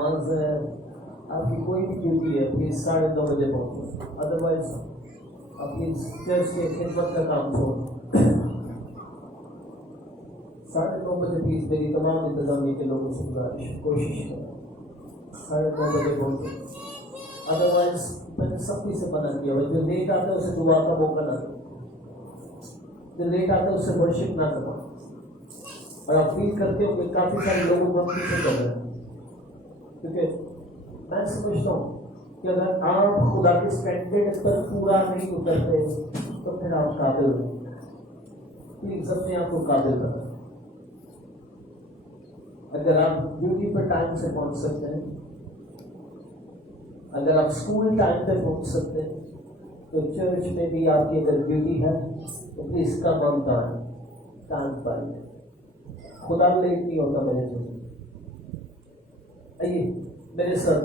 نماز آپ کی کوئی بھی ڈیوٹی ہے پلیز 9:30 بجے پہنچو، ادروائز اپنی چرچ کے خدمت کا کام چھوڑ 9:30 بجے پلیز میری تمام انتظامیہ کے لوگوں سے گزارش کوشش کریں 9:30 بجے پہنچو، ادروائز میں نے سختی سے منع کیا ہوا جو لیٹ آتا ہے اسے دعا کا موقع نہ دو، جو لیٹ آتا ہے اسے ورشپ نہ کرو، اور آپ فیل کرتے ہو کہ کافی سارے لوگوں کو پیچھے کر رہے ہیں، کیونکہ میں سمجھتا ہوں کہ اگر آپ خدا کے اسٹینڈرڈ پر پورا نہیں اترتے تو پھر آپ قابل ہو، پلیز اپنے آپ کو قابل رکھیں۔ اگر آپ ڈیوٹی پر ٹائم سے پہنچ سکتے ہیں، اگر آپ اسکول ٹائم پہ پہنچ سکتے ہیں، تو چرچ میں بھی آپ کی اگر ڈیوٹی ہے تو پلیز کم آن ٹائم پائیے، خدا لیٹ نہیں ہوتا میرے سے۔ آئیے میرے ساتھ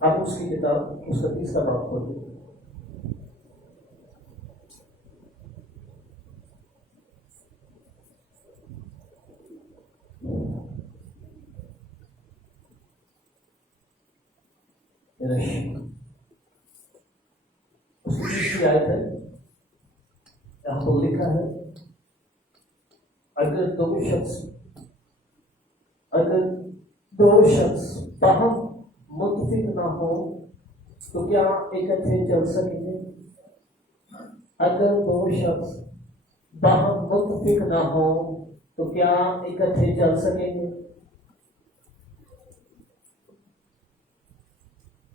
آپ اس کی کتاب اس کا 30واں باب پڑھیں۔ اس کی تیسری آیت ہے، یہاں پر لکھا ہے اگر دو شخص باہم متفق نہ ہو تو کیا اکٹھے چل سکیں گے؟ اگر دو شخص باہم متفق نہ ہو تو کیا اکٹھے چل سکیں گے؟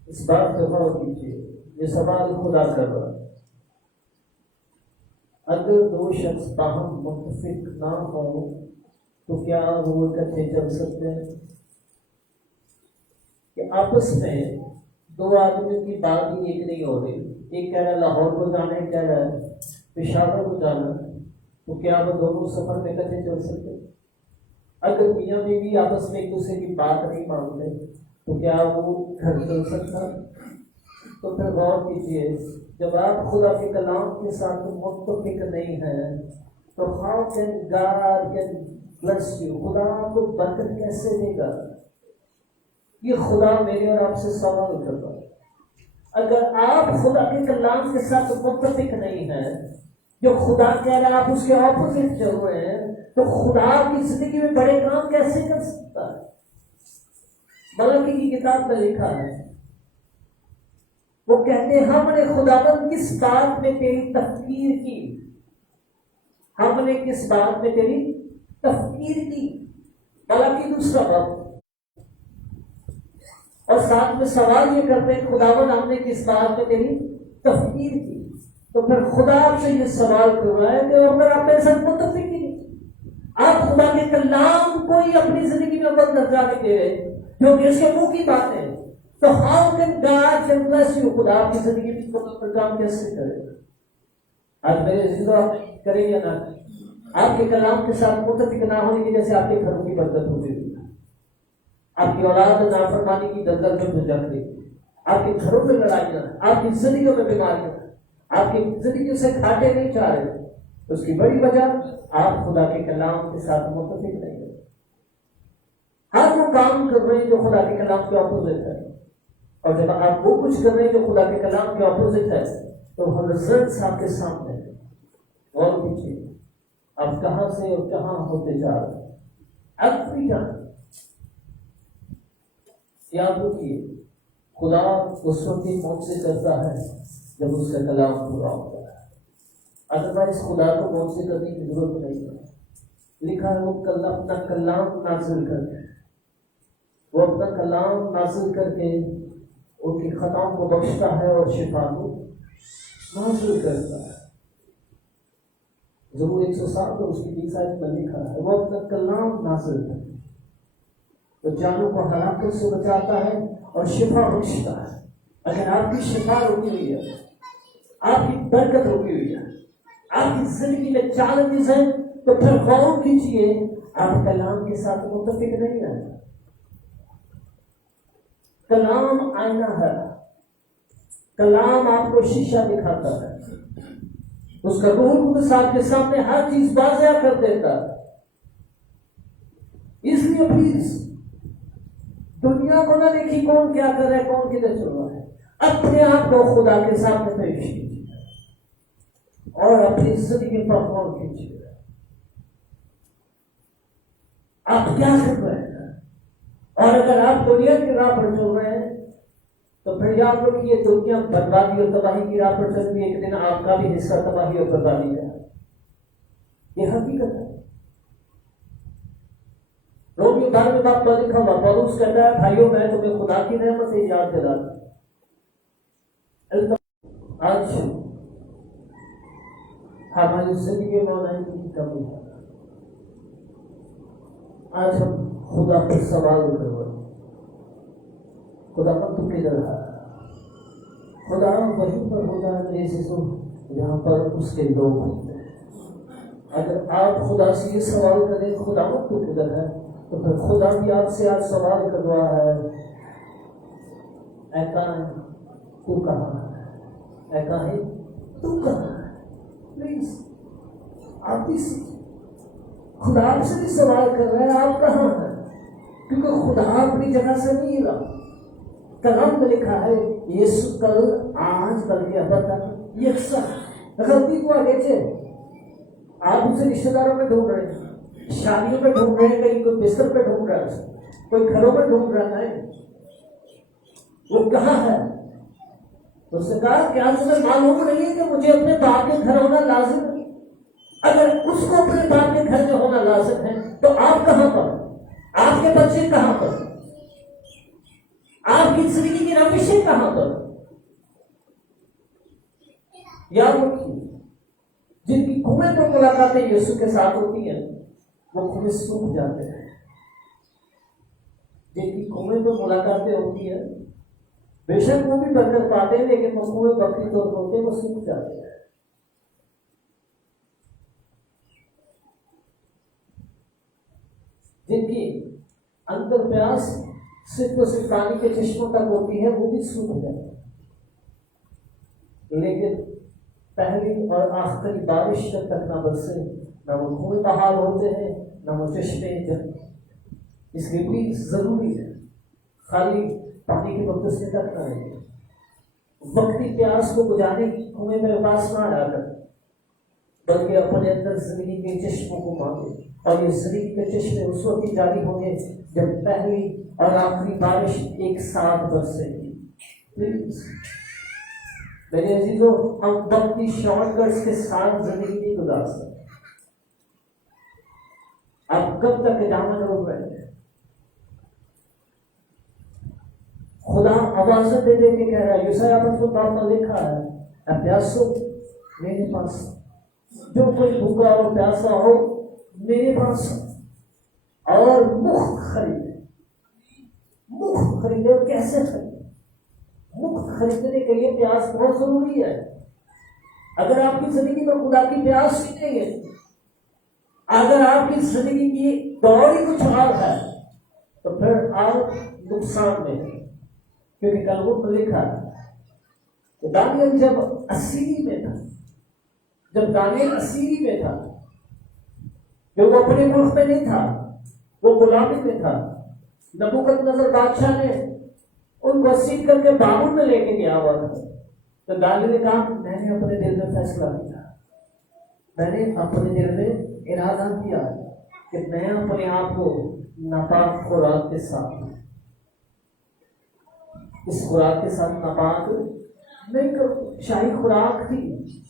اس بات پہ غور کیجیے، یہ سوال خدا کر رہا ہے۔ اگر دو شخص باہم متفق نہ ہو تو کیا وہ اکٹھے چل سکتے ہیں؟ کہ آپس میں دو آدمیوں کی بات ہی ایک نہیں ہو رہی، ایک کہہ رہا ہے لاہور کو جانا ہے، کہہ رہا ہے پشاور کو جانا ہے، تو کیا وہ دونوں سفر میں اکٹھے چل سکتے؟ اگر میاں بیوی آپس میں ایک دوسرے کی بات نہیں مانتے تو کیا وہ گھر چل سکتا؟ تو پھر غور کیجیے، جب آپ خدا کے کلام کے ساتھ متفق نہیں ہیں تو how can God can bless you؟ خدا آپ کو برکت کیسے دے گا؟ یہ خدا میرے اور آپ سے سوال کرتا ہے۔ اگر آپ خدا کے کلام کے ساتھ متفق نہیں ہیں، جو خدا کہہ رہا ہے آپ اس کے اپوزٹ چل رہے ہیں، تو خدا کی زندگی میں بڑے کام کیسے کر سکتا ہے؟ ملکی کی کتاب میں لکھا ہے، وہ کہتے ہیں ہم نے خداوند کس بات میں تیری تفکیر کی، ہم نے کس بات میں تیری تفکیر کی، ملکی 2 باب، اور ساتھ میں سوال یہ کرتے ہیں خداوند ہم نے کس بات میں تیری تفکیر کی۔ تو پھر خدا آپ سے یہ سوال کر رہا ہے کہ اگر آپ میرے ساتھ متفق ہی نہیں، آپ خدا کے کلام کو ہی اپنی زندگی میں عمل درجہ میں دے رہے ہیں جو کہ اس کے منہ کی بات ہے، تو how can God bless you؟ خدا آپ کی زندگی میں کام کیسے کرے؟ آج میرے زندہ کریں یا نہ، آپ کے کلام کے ساتھ متفق نہ ہونے کی وجہ سے آپ کے گھروں کی برکت ہوتی ہے، آپ کی اولاد نافرمانی کی دلدل میں بھجا رہی، آپ کے گھروں میں لڑائیاں، آپ کی زندگیوں میں بیماریاں، آپ کی زندگیوں سے گھاٹے نہیں چاہ رہے، اس کی بڑی وجہ آپ خدا کے کلام کے ساتھ متفق نہیں ہیں۔ ہر وہ کام کر رہے ہیں جو خدا کے کلام کے اپوزٹ ہے، اور جب آپ وہ کچھ کر رہے ہیں جو خدا کے کلام کے اپوزٹ ہے تو رزلٹس آپ کے سامنے ہیں۔ غور کیجیے آپ کہاں سے اور کہاں ہوتے جا رہے ہیں۔ ایوری ٹائم یاد رکھیے، خدا اس وقت ہی معجزے کرتا ہے جب اس کا کلام پورا ہوتا ہے، ادروائز خدا کو معجزے کرنے کی ضرورت نہیں ہے۔ لکھا ہے وہ اپنا کلام نازل کر کے، وہ اپنا کلام نازل کر کے ان کی خطاؤں کو بخشتا ہے اور شفا کو نازل کرتا ہے۔ زبور 107 اور اس کی 20 آیت میں لکھا ہے وہ اپنا کلام نازل کرتا ہے تو جانوں کو ہلاکت سے بچاتا ہے اور شفا بخشتا ہے۔ اگر آپ کی شفا رکی ہوئی ہے، آپ کی برکت رکی ہوئی ہے، آپ کی زندگی میں چیلنجز ہیں، تو پھر غور کیجیے آپ کلام کے ساتھ متفق نہیں ہیں۔ کلام آئینہ ہے، کلام آپ کو شیشہ دکھاتا ہے، اس کا روح القدس آپ کے سامنے ہر چیز واضح کر دیتا ہے۔ لیے پلیز دنیا کو نہ دیکھیے کون کیا کر رہا ہے، کون کدھر چل رہا ہے، اپنے آپ کو خدا کے سامنے پیش کیجیے اور اپنی زندگی پر غور کیجیے. آپ کیا کر رہے ہیں؟ اور اگر آپ دنیا کی راہ پر چل رہے ہیں تو پھر یاد رکھیے دنیا بربادی اور تباہی کی راہ پر چلتی ہے، ایک دن آپ کا بھی حصہ تباہی اور بربادی کا ہے. یہ حقیقت ہے. رومیو 12 باب پر لکھا ہوا پولس کہتا ہے بھائیوں میں تمہیں خدا کی رحمت سے یاد دلاتا ہوں. آج ہماری زندگی میں معنی کی کمی ہے. آج ہم خدا پر سوال کر رہے ہیں، خدا پر تو کدھر ہے؟ خدا وہیں پر ہوتا ہے میرے سسو جہاں پر اس کے لوگ ہوتے ہیں. اگر آپ خدا سے یہ سوال کریں خدا پر تو کدھر ہے، تو پھر خدا بھی آپ سے آج سوال کر رہا ہے اے کائن تو کہاں ہے، اے کائن تو کہاں ہے. پلیز آپ بھی خدا آپ سے بھی سوال کر رہے ہیں آپ کہاں ہیں، کیونکہ خدا اپنی جگہ سے نہیں رہا. کلام میں لکھا ہے یسوع کل آج بلکہ اب تک یکساں. غلطی کو آگے چلے آپ اسے رشتے داروں میں ڈھونڈ رہے ہیں، شادیوں میں ڈھونڈ رہے ہیں، کہیں کوئی بستر پہ ڈھونڈ رہا ہے، کوئی گھروں میں ڈھونڈ رہا ہے. وہ کہاں ہے؟ اس نے کہا کیا تمہیں معلوم نہیں ہے کہ مجھے اپنے باپ کے گھر ہونا لازم ہے؟ اگر اس کو اپنے باپ کے گھر میں ہونا لازم ہے تو آپ کہاں پر، آپ کے بچے کہاں پر، آپ کی زندگی کی روشیں کہاں پر؟ یاد رکھیے جن کی کنویں پر ملاقاتیں یسوع کے ساتھ ہوتی ہیں وہ کنویں سوکھ جاتے ہیں. جن کی کنویں پر ملاقاتیں ہوتی ہیں بے شک وہ بھی برکت پاتے ہیں، لیکن وہ کنویں بکری طور پر ہوتے ہیں، وہ سوکھ جاتے ہیں. جن کی اندر پیاس صرف اور صرف پانی کے چشموں تک ہوتی ہے وہ بھی سوکھ جاتے ہیں. لیکن پہلی اور آخری بارش جب تک نہ برسے نہ وہ کنویں بحال ہوتے ہیں نہ وہ چشمے جب. اس لیے بھی ضروری ہے خالی پانی کے وقت سے تک نہ رہے، وقتی پیاس کو بجھانے کی کنویں میں پاس نہ آ کر بلکہ اپنے اندر زندگی کے چشموں کو مانگے. اور یہ زندگی کے چشمے اس وقت ہی جاری ہوں گے جب پہلی اور آخری بارش ایک ساتھ برسے گی. پلیز میرے عزیزوں ہم وقتی شارٹ کٹس کے ساتھ زندگی نہیں گزار سکتے. آپ کب تک دامن روک رہے ہیں؟ خدا آوازیں دے دے کے کہہ رہا ہے یسایہ 55 میں لکھا ہے اے پیاسو میرے پاس، جو کوئی بھوکا اور پیاسا ہو میرے پاس اور مفت خریدے. مفت خریدے اور کیسے خریدے؟ مفت خریدنے کے لیے پیاس بہت ضروری ہے. اگر آپ کی زندگی میں خدا کی پیاس نہیں ہے، اگر آپ کی زندگی کی دوڑ ہی کچھ اور ہے تو پھر آپ نقصان میں ہیں. کیونکہ کلام میں لکھا ہے کہ دانیل جب اسیری میں تھا، جب دانیل اسیری میں تھا، جو وہ اپنے ملک میں نہیں تھا، وہ غلامی میں تھا، نبوکدنضر بادشاہ نے ان کو اسیر کر کے بابل میں لے کے گیا ہوا تھا. تو دانیل نے کہا میں نے اپنے دل میں فیصلہ کیا، میں نے اپنے دل میں ارادہ کیا کہ میں اپنے آپ کو ناپاک خوراک کے ساتھ اس خوراک کے ساتھ ناپاک نہیں کروں. شاہی خوراک تھی،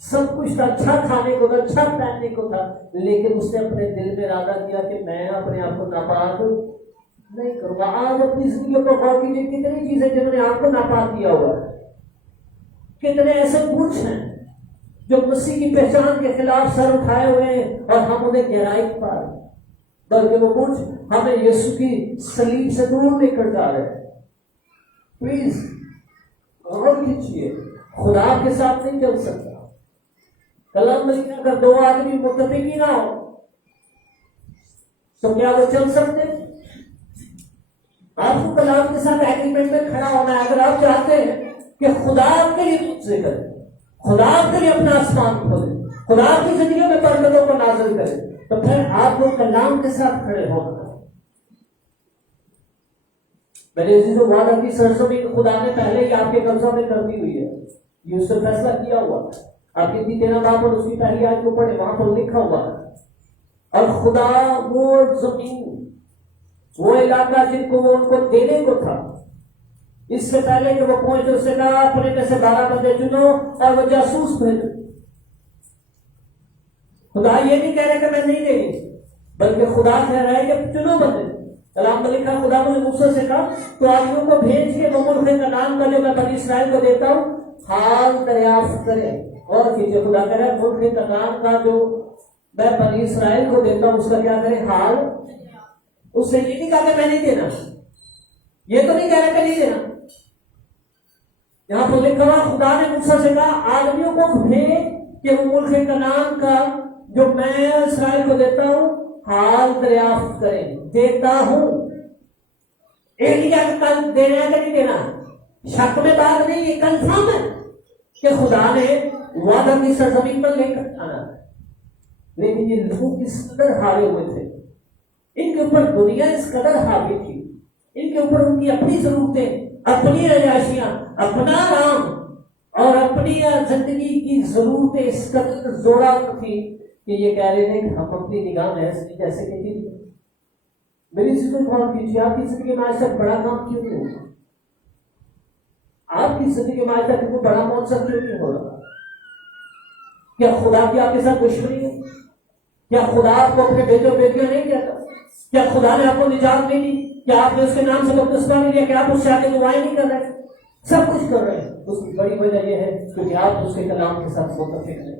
سب کچھ تھا، اچھا کھانے کو تھا، اچھا پہننے کو تھا، لیکن اس نے اپنے دل میں ارادہ کیا کہ میں اپنے آپ کو ناپاک نہیں کروں گا. آج اپنی زندگی پر غور کیجیے کتنی چیزیں جنہوں نے آپ کو ناپاک کیا ہوا ہے. کتنے ایسے کچھ ہیں جو مسیح کی پہچان کے خلاف سر اٹھائے ہوئے ہیں اور ہم انہیں گہرائی پا رہے ہیں، بلکہ وہ کچھ ہمیں یسوع کی صلیب سے دور لے کر جا رہے ہیں. پلیز غور کیجیے خدا کے ساتھ نہیں چل سکتا. کلام میں اگر دو آدمی متفق ہی نہ ہو تو کیا وہ چل سکتے؟ آپ کو کلام کے ساتھ ایگریمنٹ میں کھڑا ہونا ہے. اگر آپ چاہتے ہیں کہ خدا آپ کے لیے کچھ سے کرے، خدا آپ کے لیے اپنا آسمان کھولے، خدا آپ کی زندگی میں برکتوں کو نازل کرے، تو پھر آپ کو کلام کے ساتھ کھڑے ہونا ہے. میرے عزیزو وعدہ کی سرزمین خدا نے پہلے ہی آپ کے قبضہ میں کر دی ہوئی ہے، یہ اس سے فیصلہ کیا ہوا ہے۔ آپ کتنی 13 باب اور اس کی پہلی آیت کو پڑھیں، وہاں پر لکھا ہوا ہے اور خدا وہ زمین، وہ علاقہ جن کو وہ ان کو دینے کو تھا، اس سے پہلے کہ وہ پہنچے اس سے کہا اپنے میں سے 12 بندے چنو اور وہ جاسوس بھیجو۔ خدا یہ نہیں کہہ رہے کہ میں نہیں دے گی، بلکہ خدا کہہ رہا ہے کہ چنو بندے۔ کلام میں لکھا خدا نے موسیٰ سے کہا تو آدمیوں کو بھیج کے وہ ملک کنعان کا جو میں بنی اسرائیل کو دیتا ہوں حال دریافت کرے۔ اور کیجیے، خدا کہہ رہا ہے ملک کنعان کا جو میں بنی اسرائیل کو دیتا ہوں اس کا کیا کرے؟ حال۔ اس سے یہ نہیں کہا کہ میں نہیں دینا، یہ تو نہیں کہہ رہا کہ نہیں دینا۔ یہاں پر لکھا ہوا خدا نے موسیٰ سے کہا آدمیوں کو بھیج کہ وہ ملک کنعان کا جو میں اسرائیل کو دیتا ہوں حال دریافت کریں۔ دیتا ہوں، ایک ہی کل دینا ہے کہ نہیں دینا، شک میں بات نہیں، یہ کنفرم ہے کہ خدا نے وعدہ کی سرزمین پر لے کر آنا ہے۔ لیکن یہ لوگ اس قدر ہارے ہوئے تھے، ان کے اوپر دنیا اس قدر حاوی تھی، ان کے اوپر ان کی اپنی ضرورتیں، اپنی رجائشیاں، اپنا آرام اور اپنی زندگی کی ضرورتیں اس قدر زورا تھی کہ یہ کہہ رہے تھے کہ ہم اپنی نگاہ میں جیسے کہ میری زندگی غور کیجیے، آپ کی زندگی میں آج تک بڑا کام کیوں نہیں ہوگا؟ آپ کی زندگی میں آج تک کوئی بڑا منصب کیوں نہیں ہو رہا؟ کیا خدا کی آپ کے ساتھ دشمنی ہے؟ کیا خدا آپ کو اپنے بیٹے اور بیٹیاں نہیں کہتا؟ کیا خدا نے آپ کو نجات نہیں دی؟ کیا آپ نے اس کے نام سے بپتسمہ نہیں لیا؟ کہ آپ اس سے آگے دعائیں نہیں کر رہے؟ سب کچھ کر رہے ہیں۔ اس کی بڑی وجہ یہ ہے کیونکہ آپ اس کے کلام کے ساتھ متفق نہیں۔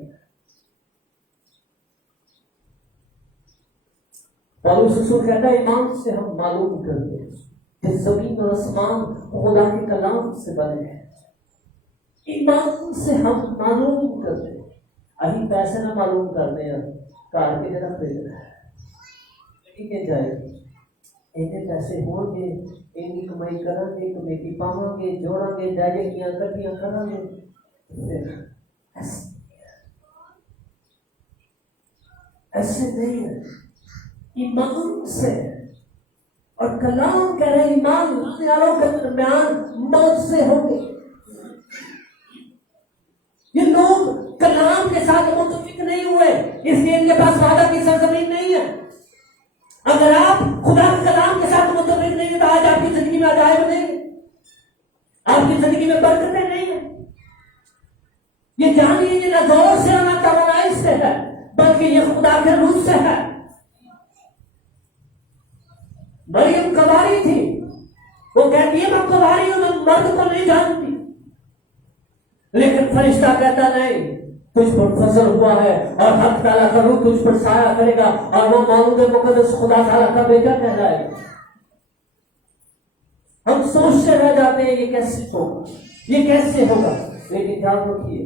پالوس رسول کہتا ہے ایمان سے ہم معلوم کرتے ہیں کہ زمین اور آسمان خدا کے کلام سے بنے ہیں۔ ایمان سے ہم معلوم کرتے ہیں، ابھی پیسے نہ معلوم کرتے ہیں، کار کی طرف دے رہا ہے جائے ایسے پیسے ہوں گے، ان کی کمائی کریں گے، کمیٹی پاؤں گے، جوڑیں گے، جائے کیا کٹیاں کریں گے، ایسے نہیں ہے۔ ایمان سے، اور کلام کہہ رہے ایمان والوں کے درمیان موت سے ہوگی۔ یہ لوگ کلام کے ساتھ متفق نہیں ہوئے، اس لیے ان کے پاس وعدہ کی سرزمین نہیں ہے۔ اگر آپ خدا کے کلام کے ساتھ متفق نہیں ہیں تو آج آپ کی زندگی میں عجائب نہیں ہے، آپ کی زندگی میں برکتیں نہیں ہیں۔ یہ جانیے یہ نہ زور سے نہ توانائی سے ہے، بلکہ یہ خدا کے روح سے ہے۔ مریم کنواری تھی، وہ کہتی ہے میں کنواری ہوں، میں مرد کو نہیں جانتی، لیکن فرشتہ کہتا نہیں، تجھ پر فضل ہوا ہے اور حق تعالیٰ کا روح تجھ پر سایہ کرے گا اور وہ معلوم مقدس خدا تعالیٰ کا بیٹا کہلائے گا۔ ہم سوچتے رہ جاتے ہیں یہ کیسے ہوگا، یہ کیسے ہوگا، لیکن یاد رکھیے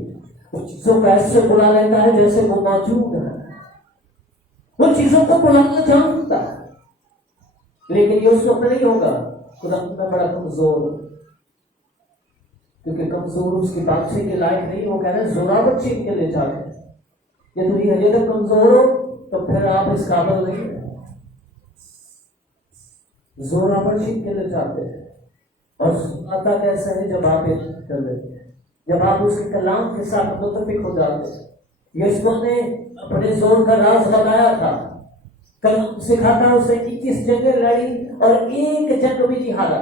وہ چیزوں کو ایسے بلا لیتا ہے جیسے وہ موجود ہے، وہ چیزوں کو بلانا جانتا ہے، لیکن یہ اس وقت نہیں ہوگا خدا میں بڑا کمزور، کیونکہ کمزور اس کی بادشاہی کے لائق نہیں۔ وہ کہہ رہے ہیں زوراور چھین کے لے جاتے ہیں، یہ تم ہجے تک کمزور ہو تو پھر آپ اس قابل نہیں ہیں، زوراور چھین کے لے جاتے ہیں۔ اور آتا کیسا ہے جب آپ کر لیتے ہیں، جب آپ اس کے کلام کے ساتھ متفق ہو جاتے ہیں۔ یسوع نے اپنے زور کا راز بتایا تھا، کلام سکھاتا اسے 21 جنگیں لڑی اور ایک جنگ بھی نہیں ہارا،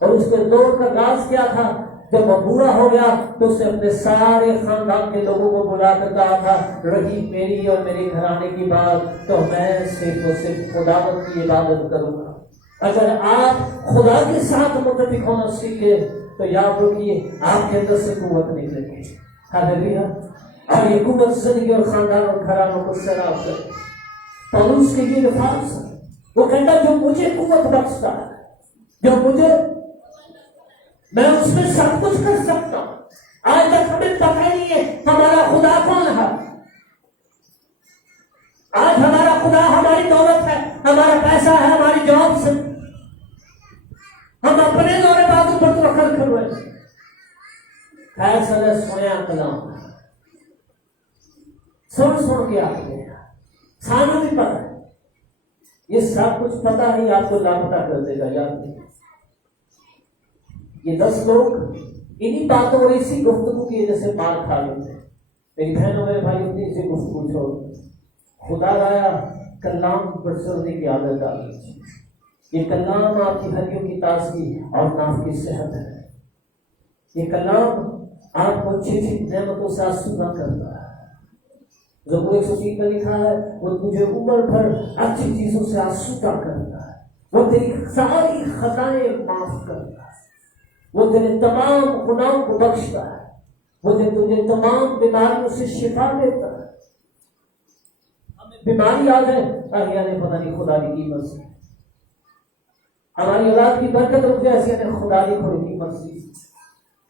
اور اس کے دور کا راز کیا تھا؟ جب وہ بوڑھا ہو گیا تو اسے اپنے سارے خاندان کے لوگوں کو بلا کر کہا تھا رہی میری اور میرے گھرانے کی بات تو میں صرف اور صرف خداوند کی عبادت کروں گا۔ اگر آپ خدا کے ساتھ متفق ہونا سیکھیں تو یاد رکھیے آپ کے اندر سے قوت نکلے گی۔ ہاللیلویا۔ اور یہ قوت زندگی اور خاندان اور گھرانوں کو سیراب کرے۔ پالوس کے یہ الفاظ وہ کہتا جو مجھے قوت بخشتا ہے، جو مجھے، میں اس میں سب کچھ کر سکتا ہوں۔ آج تک ہمیں پتہ نہیں ہے ہمارا خدا کون ہے۔ آج ہمارا خدا ہماری دولت ہے، ہمارا پیسہ ہے، ہماری جاب سے، ہم اپنے زور بازو پر توکل کر رہے ہیں۔ فیصلہ سنیا کلام سن کے آپ نے سانو بھی پتا ہے، یہ سب کچھ پتا ہی آپ کو لاپتا کر دے گا۔ یاد نہیں، یہ 10 لوگ انہی باتوں اور اسی گفتگو کی وجہ سے مار کھا لیتے ہیں. میری بہنوں میرے بھائی اپنی سے گفتگو چھوڑ. خدا آیا کلام پر سننے کی عادت ڈالی. یہ کلام آپ کی ہڈیوں کی تازگی اور ناف کی صحت ہے. یہ کلام آپ کو اچھی اچھی نعمتوں سے آسودہ کرتا ہے. زبور 103 میں لکھا ہے وہ تجھے عمر بھر اچھی چیزوں سے آسودہ کرتا ہے. وہ تیری ساری خطائیں معاف کرتا ہے. وہ تیرے تمام گناہوں کو بخشتا ہے. وہ تجھے تمام بیماریوں سے شفا دیتا ہے. ہمیں بیماری آ جائے تاکہ یعنی پتہ نہیں خدا کی قیمت سے ہماری اولاد کی برکت رک جائے ایسے خدا کی کھوڑے کی مرضی.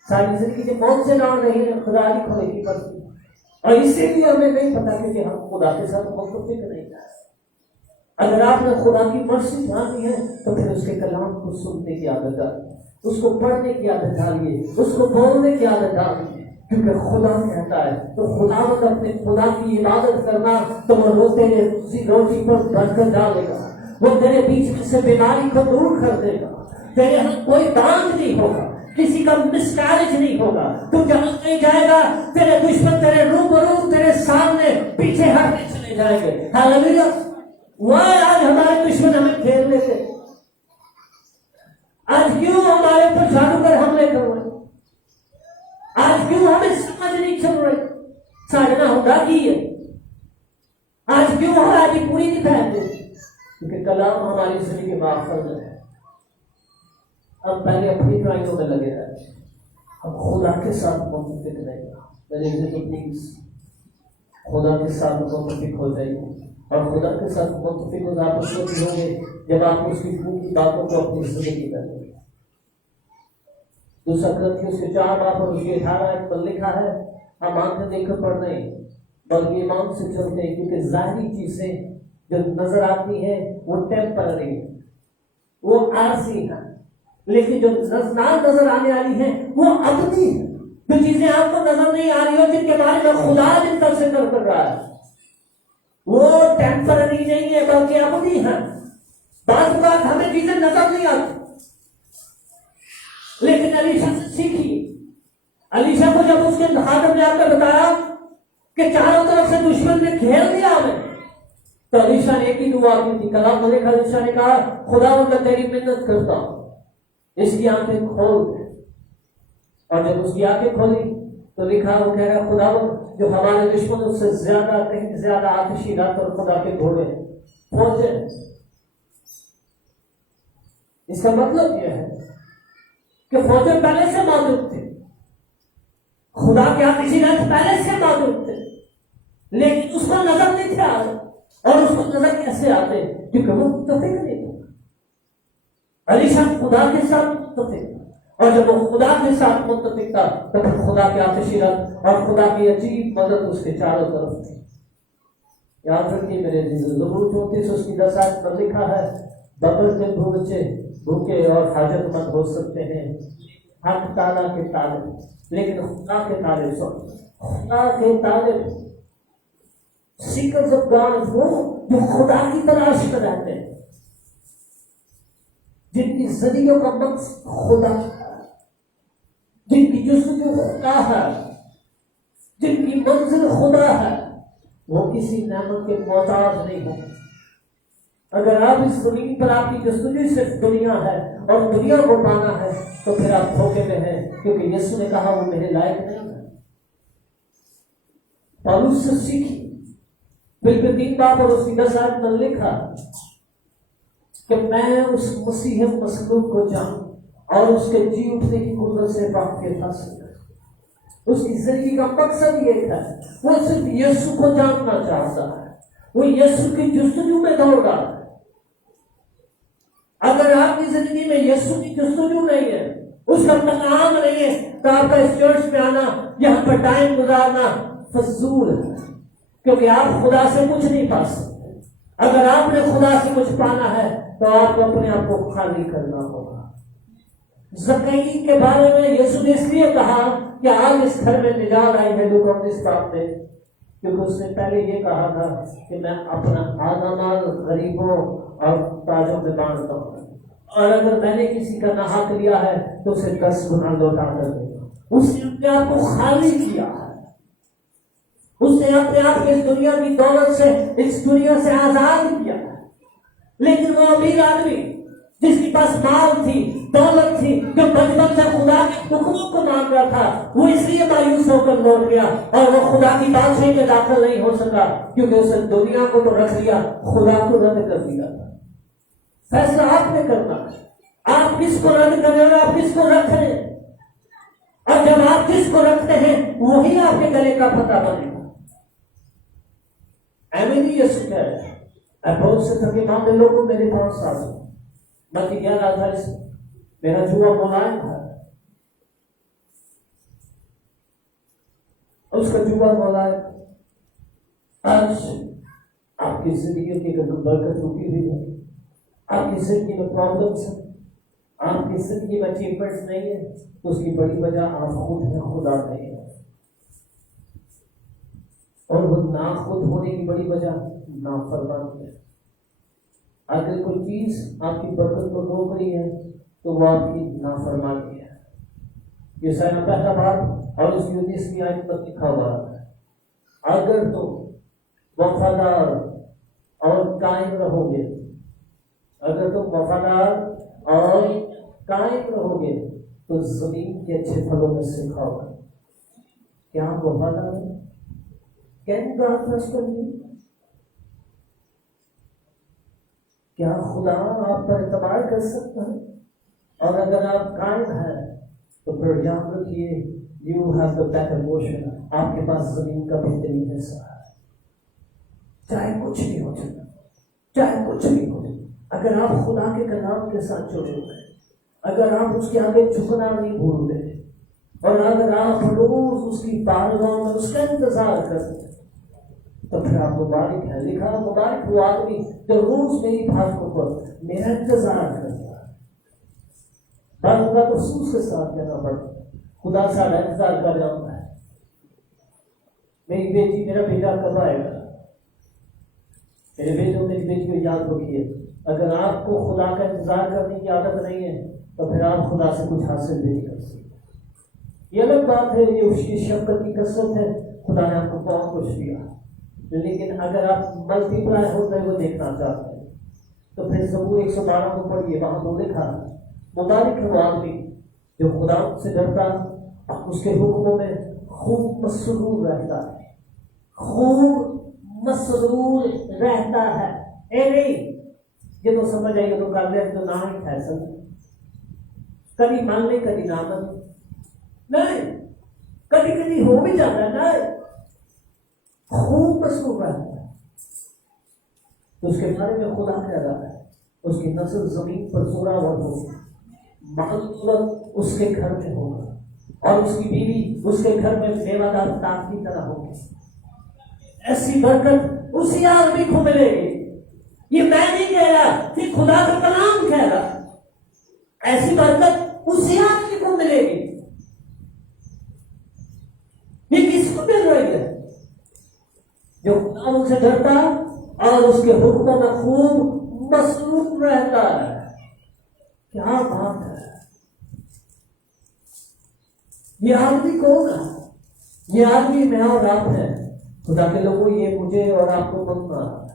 ساری زندگی کے کون سے نام نہیں ہے خدا کی کھوڑے کی مرضی. اور اسی لیے ہمیں نہیں پتا کہ ہم خدا کے ساتھ متفق نہیں ہیں. اگر آپ نے خدا کی مرضی جانی ہے تو پھر اس کے کلام کو سننے کی عادت ڈالیے, اس کو پڑھنے کی عادت ڈالیے, اس کو بولنے کی عادت ڈالیے. کیونکہ خدا کہتا ہے تو خدا اپنے خدا کی عبادت کرنا تو وہ تیرے روزی پر برکت ڈالے گا. وہ تیرے بیچ میں سے بیماری کو دور کر دے گا. تیرے ہاں کوئی دانت نہیں ہوگا, کسی کا مسکیریج نہیں ہوگا. تو جہاں نہیں جائے گا تیرے دشمن تیرے روبرو تیرے سامنے پیچھے ہٹ کے چلے جائیں گے. ہاللیلویا. وہ آج ہمارے دشمن ہمیں کھیل لیتے, آج کیوں ہمارے پر جادو کر حملے کر رہے, آج کیوں ہمیں سمجھ نہیں چل رہی ساجنا ہوگا کی ہے, آج کیوں ہماری پوری نہیں پہنتے کیونکہ کلام ہماری زندگی کے ماخذ ہے. ہم پہلے اپنی ڈرائنگوں میں لگے رہے, ہم خدا کے ساتھ متفق رہے گا. پلیز خدا کے ساتھ متفق ہو جائیے اور خدا کے ساتھ متفق ہو آپ اس وقت ہوں گے جب آپ اس کی پوری باتوں کو اپنی زندگی میں لیں گے. دوسرا گرنتھی اس کے 4 باب اور اس کے 18 پر لکھا ہے ہم آنکھیں دیکھ کر پڑھ رہے ہیں بلکہ ایمان سے چلتے ہیں کیونکہ ظاہری چیزیں جو نظر آتی ہیں وہ ٹیمپرری ہیں, وہ عارضی ہیں, لیکن جو نظر آنے والی ہیں وہ ابدی ہیں. جو چیزیں آپ کو نظر نہیں آ رہی ہو جن کے بارے میں خدا جن کا ذکر کر رہا ہے وہ ٹیمپرری نہیں ہے بلکہ ابدی ہیں. بعض بات ہمیں چیزیں نظر نہیں آتی لیکن علیشا سے سیکھی. علیشا کو جب اس کے خادم نے آ کر بتایا کہ چاروں طرف سے دشمن نے گھیر لیا ہمیں تو علیشا نے ایک ہی دعا کی تھی. کلام ملک علیشا نے کہا خدا میں تیری منت کرتا ہوں اس کی آنکھیں کھول دے. اور جب اس کی آنکھیں کھولی تو لکھا وہ کہہ رہا خدا جو ہمارے دشمنوں سے زیادہ کہیں زیادہ آتشی رات اور خدا کے گھوڑے پہنچے. اس کا مطلب یہ ہے کہ فوجیں پہلے سے موجود تھے, خدا کے آتشی رات پہلے سے موجود تھے لیکن اس کو نظر نہیں تھے آتے. اور اس کو نظر کیسے آتے کیونکہ وہ متفق نہیں تھے. علیشا خدا کے ساتھ متفق, اور جب وہ خدا کے ساتھ متفق تھا تو پھر خدا کے آتشی رات اور خدا کی عجیب مدد اس کے چاروں طرف تھی. یاد رکھیے میرے عزیز, زبور 34 اس کی 10 آیت پر لکھا ہے ببر کے بچے بھوکے اور حاجت مند ہو سکتے ہیں حق تعالیٰ کے طالب لیکن خدا کے طالب خدا کے طالب سیکرز آف گاڈ وہ جو خدا کی تلاش میں رہتے ہیں جن کی زندگیوں کا مقصد خدا ہے, جن کی جستجو خدا ہے, جن کی منزل خدا ہے, وہ کسی نعمت کے محتاج نہیں ہوں. اگر آپ اس زمین پر آپ کی جستجو صرف دنیا ہے اور دنیا کو پانا ہے تو پھر آپ دھوکے میں ہیں کیونکہ یسوع نے کہا وہ میرے لائق نہیں ہے. پالوس سے سیکھی بالکل 3 باب اور اس کی 10 آیت میں لکھا کہ میں اس مسیح مصلوب کو جانوں اور اس کے جی اٹھنے کی قدرت سے واقف حاصل کروں. اس کی زندگی کا مقصد یہ تھا وہ صرف یسوع کو جاننا چاہتا ہے, وہ یسوع کی جستجو میں دوڑ رہا ہے. اگر آپ کی زندگی میں یسوع کی جستجو نہیں ہے, اس کا پیغام نہیں ہے تو آپ کا اس چرچ میں آنا یہاں پر ٹائم گزارنا فضول ہے کیونکہ آپ خدا سے کچھ نہیں پا سکتے. اگر آپ نے خدا سے کچھ پانا ہے تو آپ کو اپنے آپ کو خالی کرنا ہوگا. زکریا کے بارے میں یسوع نے اس لیے کہا کہ آج اس گھر میں نجات آئی ہے لوگوں نے اس بات میں کیونکہ اس نے پہلے یہ کہا تھا کہ میں اپنا آدھا مال غریبوں اور تاجوں میں بانٹتا ہوں. اور اگر میں نے کسی کا نہ حق لیا ہے تو اسے 10 گنا لوٹا کر دے گا. اس نے اپنے آپ کو خالی کیا ہے. اس نے اپنے آپ کو اس دنیا کی دولت سے، اس دنیا سے آزاد کیا ہے. لیکن وہ امیر آدمی جس کے پاس مال تھی، دولت تھی، جو بچپن سے خدا کے حکموں کو مان رہا تھا، وہ اس لیے مایوس ہو کر لوٹ گیا اور وہ خدا کی بادشاہی میں داخل نہیں ہو سکا، کیونکہ اس نے دنیا کو تو رکھ لیا، خدا کو رد کر دیا. فیصلہ آپ نے کرنا ہے. آپ کس کو رد کریں اور آپ کس کو رکھ رہے ہیں. اور جب آپ کس کو رکھتے ہیں وہی آپ کے گلے کا پتہ بنے گا. ایمینی یسوع کہہ رہے ہیں، اے بہت سے تھکے ماندے لوگوں، میرے پاس آ جاؤ. میں کہہ رہا تھا اس میرا جوا ملائم ہے، اس کا جوا ملائم. آج آپ کی زندگی کی برکت رکی ہوئی ہے. آپ کی زندگی میں پرابلمس ہیں، آپ کی زندگی میں اچیومنٹس نہیں ہے، تو اس کی بڑی وجہ آپ خود ہیں، خدا نہیں ہے. اور وہ نا خود ہونے کی بڑی وجہ نافرمانی ہے. اگر کوئی چیز آپ کی برکت کو روک رہی ہے تو وہ آپ کی نافرمانی ہے. یہ سائنہ پہلا بات اور اس کی 19ویں آیت پر لکھا ہوا ہے، اگر تم وفادار اور قائم رہو گے، اگر تم وفادار اور قائم رہو گے تو زمین کے اچھے پھلوں میں سے کھاؤ گے. کیا آپ وفادار ہیں؟ Can God trust you? کیا خدا آپ پر اعتبار کر سکتا ہے؟ اور اگر آپ قائم ہیں تو پھر یاد رکھیے you have the better portion. آپ کے پاس زمین کا بہترین حصہ ہے. چاہے کچھ بھی ہو جائے، چاہے کچھ بھی ہو جائے، اگر آپ خدا کے کلام کے ساتھ جڑے ہوئے، اگر آپ اس کے آگے جھکنا نہیں بھولتے، اور اگر آپ روز اس کی بارگاہ میں اس کا انتظار کرتے، تو پھر آپ مبارک ہے. لکھا مبارک وہ آدمی جو روز میری باتوں پر میرا انتظار کرتا ہے. بعض اوقات افسوس کے ساتھ کہنا پڑتا ہے، خدا سارا انتظار کر رہا ہے، میری بیٹی میرا بیٹا کب آئے گا. میرے بیٹوں میری بیٹی کو یاد رکھیے، اگر آپ کو خدا کا انتظار کرنے کی عادت نہیں ہے تو پھر آپ خدا سے کچھ حاصل بھی نہیں کر سکتے. یہ الگ بات ہے، یہ اس کی شفقت کی کثرت ہے، خدا نے آپ کو بہت کچھ دیا. لیکن اگر آپ ملٹی پلائی ہوتے ہوئے دیکھنا چاہتے ہیں تو پھر زبور 112 کو پڑھیے، وہاں وہ لکھا مبارک ہے وہ آدمی جو خدا سے ڈرتا، اس کے حکموں میں خوب مسرور رہتا ہے، خوب مسرور رہتا ہے. اے نہیں یہ تو سمجھ آئیے تو کر لیں تو نہ ہی فیصل، کبھی مان لیں کبھی نہ مان نہیں، کبھی کبھی ہو بھی جاتا ہے نا، خوب مسرور رہتا ہے. تو اس کے بارے میں خدا کہہ رہا ہے اس کی نسل زمین پر زوراور ہوگی، مغلوبت اس کے گھر میں ہوگا، اور اس کی بیوی اس کے گھر میں میوہ دار تاک کی طرح ہوگی. ایسی برکت اسی آدمی کو ملے گی. یہ میں نہیں کہہ رہا، یہ خدا کا کلام کہہ رہا. ایسی برکت اسی آدمی کو ملے گی. یہ کس کو مل رہی ہے؟ جو خدا سے ڈرتا اور اس کے حکموں میں خوب مصروف رہتا ہے. کیا بات ہے! یہ آدمی کون ہے؟ یہ آدمی میں اور آپ ہے. خدا کے لوگوں یہ مجھے اور آپ کو بننا ہے،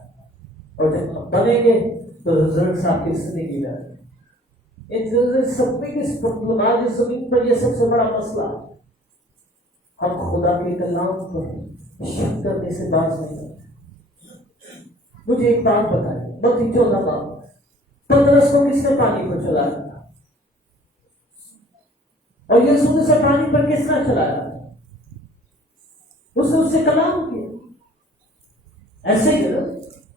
اور جب آپ بنیں گے تو رزلٹس آپ کی زندگی میں آج زمین پر یہ سب سے بڑا مسئلہ، ہم خدا کے کلام پر شک کرنے سے باز نہیں کرتے. مجھے ایک بات بتائیے، بہت 14 بات، پترس کو کس نے پانی پر چلایا تھا؟ اور یسوع سے پانی پر کس نے چلایا؟ اس نے اس سے کلام کیا. ایسے ہی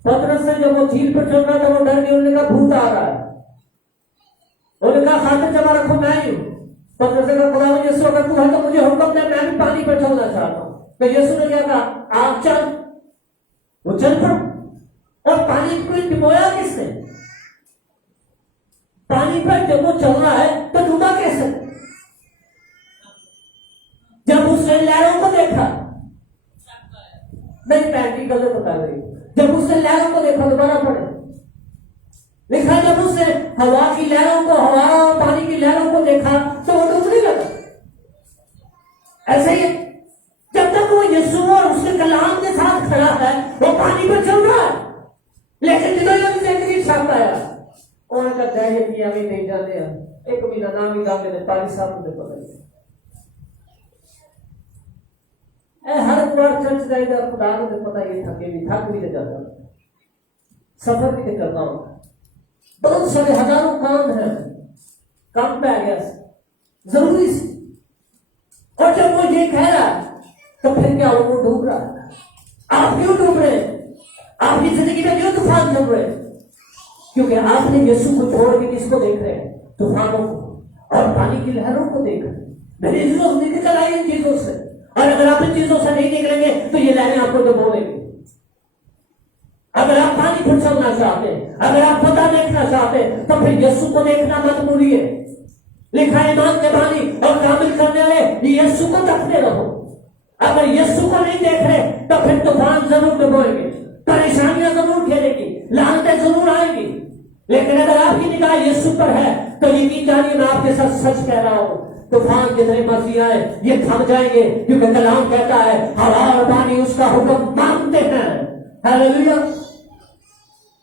پترس نے جب وہ جھیل پر چل رہا تھا وہ ڈر کے انہوں نے کہا بھوت آ رہا ہے. انہوں نے کہا خاطر جمع رکھو میں ہی ہوں. پترس نے کہا خدا یسوع اگر تو ہے تو مجھے حکم دے، میں بھی پانی پر چلنا چاہتا ہوں. تو یسوع نے کیا کہا آپ چل. وہ چل پڑا. اور پانی کو ڈبویا کس نے؟ پانی پر جب وہ چل رہا ہے تو ڈوبا کیسے؟ جب اس نے لہروں کو دیکھا، نہیں پریکٹیکل بتا رہی، جب اس نے لہروں کو دیکھا دوبارہ پڑھے، لکھا جب اس نے ہوا کی لہروں انہوں نے کہا یہ کیا بھی نہیں جاتے ہیں ایک بھی نام ہی ڈال کے پالی صاحب نے پتہ اے ہر بار چرچ جائے گا خدا کو پتہ یہ تھکے بھی تھک بھی جاتا سفر بھی کرنا ہوتا بہت سارے ہزاروں کام ہیں کام پہ آ گیا ضروری سی اور جب وہ یہ کہہ رہا ہے تو پھر کیا وہ ڈوب رہا ہے آپ کیوں ڈوب رہے ہیں آپ کی زندگی میں کیوں طوفان چل رہے ہیں کیونکہ آپ نے یسوع کو چھوڑ کے کس کو دیکھ رہے ہیں طوفانوں کو اور پانی کی لہروں کو دیکھ رہے ہیں میری عزت نکل آئی ان چیزوں سے اور اگر آپ ان چیزوں سے نہیں نکلیں گے تو یہ لہریں آپ کو ڈبو دیں گے اگر آپ پانی پھسلنا چاہتے ہیں اگر آپ پتہ دیکھنا چاہتے ہیں تو پھر یسوع کو دیکھنا مت بھولیے لکھا ہے ایمان کے بانی اور کامل کرنے والے یسوع کو تکتے رہو اگر یسوع کو نہیں دیکھ رہے تو پھر طوفان ضرور ڈبوئیں گے پریشانیاں ضرور گھیرے گی لعنتیں ضرور آئیں گی لیکن اگر آپ کی نگاہ یسوع پر ہے تو یقین جانیے میں آپ کے ساتھ سچ کہہ رہا ہوں طوفان جتنے مرضی آئے یہ تھم جائیں گے کیونکہ کلام کہتا ہے ہوا اور پانی اس کا حکم مانتے ہیں ہاللیلویا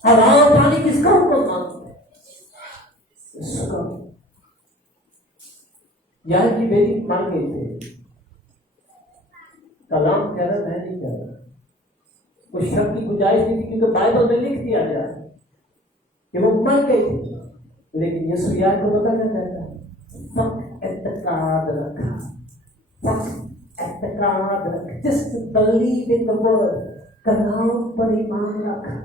ہوا اور پانی کس کا حکم مانتے ہیں اس کا یار کی بیٹی مان گئی تھے کلام کہہ رہا میں نہیں کہہ رہا کوئی شک کی گنجائش نہیں تھی کیونکہ بائبل میں لکھ دیا گیا ہے کہ وہ مر گئی تھی لیکن یسوع یار کو پتا کیا کہتا ہے فقط اعتقاد رکھا فقط اعتقاد رکھا just believe in the word کلام پر ایمان رکھا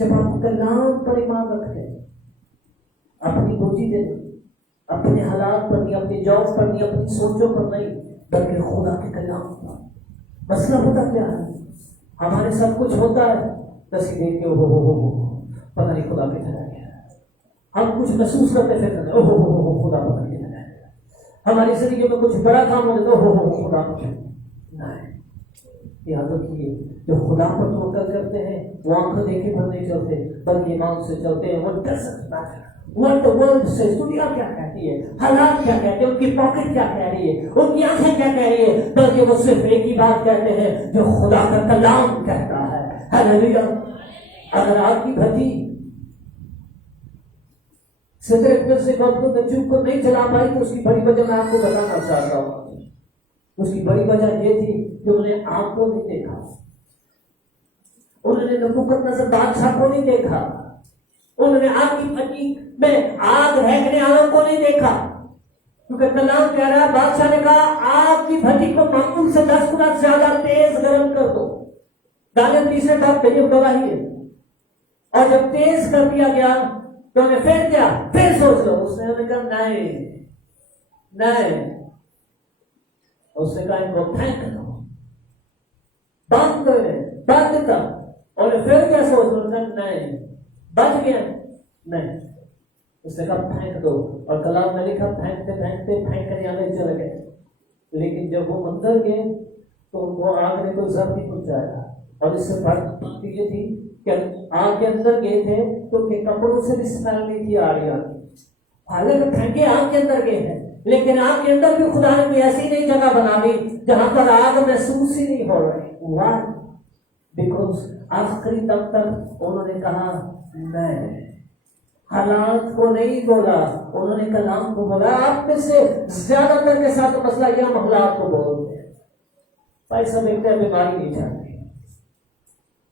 جب آپ کلام پر ایمان رکھتے ہیں اپنی روزی دے اپنے حالات پر نہیں اپنی جاب پر نہیں اپنی سوچوں پر نہیں بلکہ خدا کے کلام پر مسئلہ ہوتا کیا ہے ہمارے سب کچھ ہوتا ہے بس دیکھ کے پتہ نہیں خدا کدھر آ گیا ہم کچھ محسوس کرتے پھر خدا پتہ نہیں کدھر آ گیا ہماری زندگی میں کچھ بڑا کام ہو جاتا خدا نہیں یاد رکھیے جو خدا پر توکل کرتے ہیں وہ آنکھوں دیکھے پر نہیں چلتے بلکہ ایمان سے چلتے ہیں وہ doesn't matter what the world says دنیا کیا کہتی ہے حالات کیا کہتے ہیں ان کی پاکٹ کیا کہہ رہی ہے ان کی آنکھیں کیا کہہ رہی ہے بلکہ وہ صرف ایک ہی بات کہتے ہیں جو خدا کا کلام کہتا ہے ہاللیلویا اگر آپ کی بھتی سگریٹ میں سے نجوم کو نہیں چلا پائی تو اس کی بڑی وجہ میں آپ کو بتانا چاہتا ہوں اس کی بڑی وجہ یہ تھی کہ انہوں نے آپ کو نہیں دیکھا انہوں نے نبوکدنصر بادشاہ کو نہیں دیکھا انہوں نے آگ کی بھٹی میں آگ رہنے والوں کو نہیں دیکھا کیونکہ کلام کہہ رہا ہے بادشاہ نے کہا آگ کی بھٹی کو معمول سے 10 گنا زیادہ تیز گرم کر دو دانیل تیسرے باب پہ یہ گواہی ہے اور جب تیز کر دیا گیا تو انہیں پھر کیا پھر سوچ لو اس نے کہا نہیں اس نے کہا ان کو پھینک دو بند دیتا اور پھر کیا سوچ لو نہیں بچ گیا نہیں اس نے کہا پھینک دو اور کلام میں لکھا پھینکتے پھینک کر یہاں چلے گئے لیکن جب وہ اندر گئے تو وہ آگ نے کوئی زر نہیں پہنچایا اور اس سے بات یہ تھی کہ آگ کے اندر گئے تھے تو ان کے کپڑوں سے بھی اسمیل نہیں تھی آ رہی حالانکہ پھینکے آگ کے اندر گئے ہیں لیکن آگ کے اندر بھی خدا نے کوئی ایسی نئی جگہ بنا دی جہاں پر آگ محسوس ہی نہیں ہو رہی بیکاز آخری دم تک انہوں نے کہا نہیں حالات کو نہیں بولا انہوں نے کلام کو بولا آپ میں سے زیادہ تر کے ساتھ مسئلہ یہ ہم حالات کو بولتے ہیں پیسہ دیکھتے ہیں بیماری نہیں چاہتے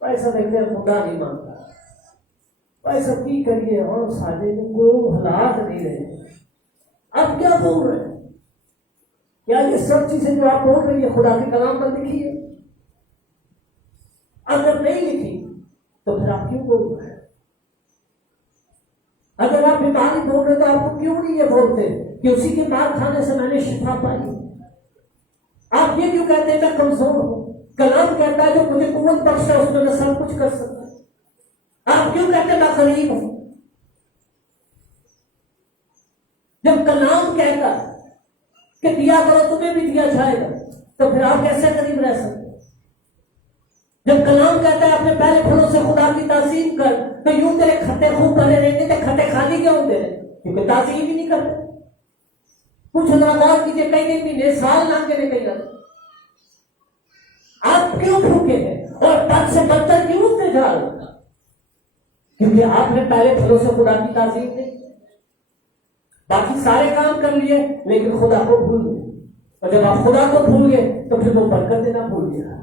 پیسہ دیکھتے ہیں خدا نہیں مانتا پیسہ کی کریے اور سارے کو حالات نہیں رہے آپ کیا بول رہے ہیں کیا یہ سب چیزیں جو آپ بول رہی ہے خدا کے کلام پر لکھی ہے اگر نہیں لکھی تو پھر آپ کیوں بول رہے ہیں اگر آپ بیماری بول رہے تو آپ کو کیوں نہیں یہ بولتے کہ اسی کے مار کھانے سے میں نے شفا پائی آپ یہ کیوں کہتے ہیں میں کمزور ہوں کلام کہتا ہے جو مجھے قوت بخشتا ہے اس میں میں سب کچھ کر سکتا آپ کیوں کہتے ہیں میں غریب ہوں جب کلام کہتا ہے کہ دیا کرو تمہیں بھی دیا جائے گا تو پھر آپ کیسے غریب رہ سکتے جب کلام کہتا ہے اپنے پہلے پھلوں سے خدا کی تعظیم کر تو یوں تیرے کھٹے خوب بھرے رہیں گے تو کھٹے خالی کیوں دے رہے کیونکہ تعظیم ہی نہیں کرتے کچھ غور کیجیے کئی مہینے سال نام کے نکل جاتے آپ کیوں بھوکے ہیں اور تب سے بدتر کیوں ہوتے جا رہے کیونکہ آپ نے پہلے پھلوں سے خدا کی تعظیم کی، باقی سارے کام کر لیے لیکن خدا کو بھول گئے، اور جب آپ خدا کو بھول گئے تو پھر وہ برکت دینا بھول گیا،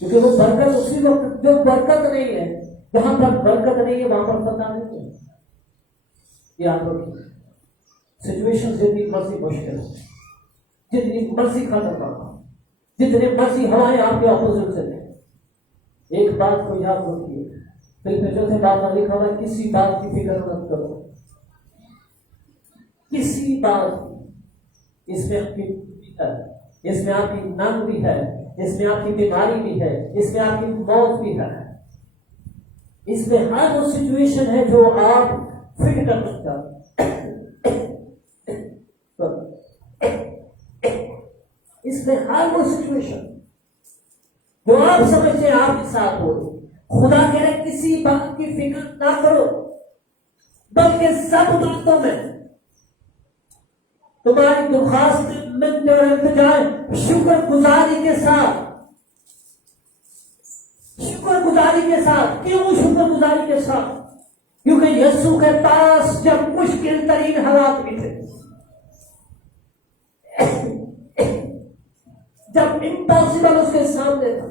کیونکہ وہ برکت اسی وقت جو برکت نہیں ہے، جہاں پر برکت نہیں ہے وہاں پر فتح نہیں ہے۔ یاد رکھیے سچویشن جتنی مرضی مشکل ہے، جتنی مرضی خطرناک ہو، جتنے مرضی ہوائیں آپ کے اپوزٹ سے دیں، ایک بات کو یاد رکھیے، دل میں چوتھے بات میں لکھا ہوا ہے کسی بات کی فکر مت کرو، کسی بات، اس میں آپ کی فکر، اس میں آپ کی ننگ بھی ہے، اس میں آپ کی بیماری بھی ہے، اس میں آپ کی موت بھی ہے، اس میں ہر وہ سچویشن ہے جو آپ فٹ کر سکتا، اس میں ہر وہ سچویشن جو آپ سمجھتے ہیں آپ کے ساتھ ہو، خدا کہہ رہے کسی بات کی فکر نہ کرو، بلکہ سب باتوں میں تمہاری درخواست منتیں اور التجائیں شکر گزاری کے ساتھ، شکر گزاری کے ساتھ، کیوں شکر گزاری کے ساتھ؟ کیونکہ یسوع کے پاس جب مشکل ترین حالات بھی تھے، جب امپاسبل اس کے سامنے تھا،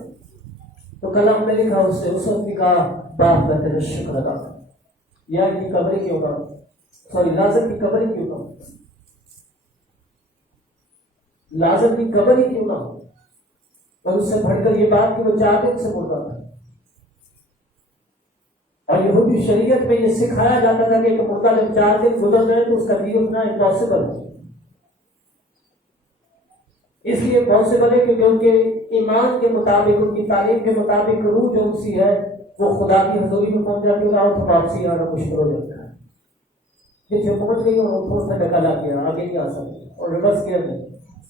تو کلام میں لکھا اس سے اس وقت کہا باپ میں تیرا شکر ادا کرتا، یا کی قبر کیوں نہ، سوری لازر کی قبر کیوں نہ، لازر کی قبر ہی کیوں نہ، اور اس سے بڑھ کر یہ بات کہ وہ 4 دن سے مردہ تھا، اور یہودی شریعت میں یہ سکھایا جاتا تھا کہ ایک مردہ جب 4 دن گزر جائے تو اس کا جی اٹھنا امپاسبل ہے، اس لیے پاسبل ہے کیونکہ ان کے ایمان کے مطابق، ان کی تعلیم کے مطابق روح جو سی ہے وہ خدا کی حضوری میں پہنچ جاتی ہے، اور تو واپسی آنا مشکل ہو جاتا ہے، جتنے پہنچ گئی اور تھوڑا سا ڈکا لا گیا، آگے نہیں آ سکتی، اور ریورس گیئر میں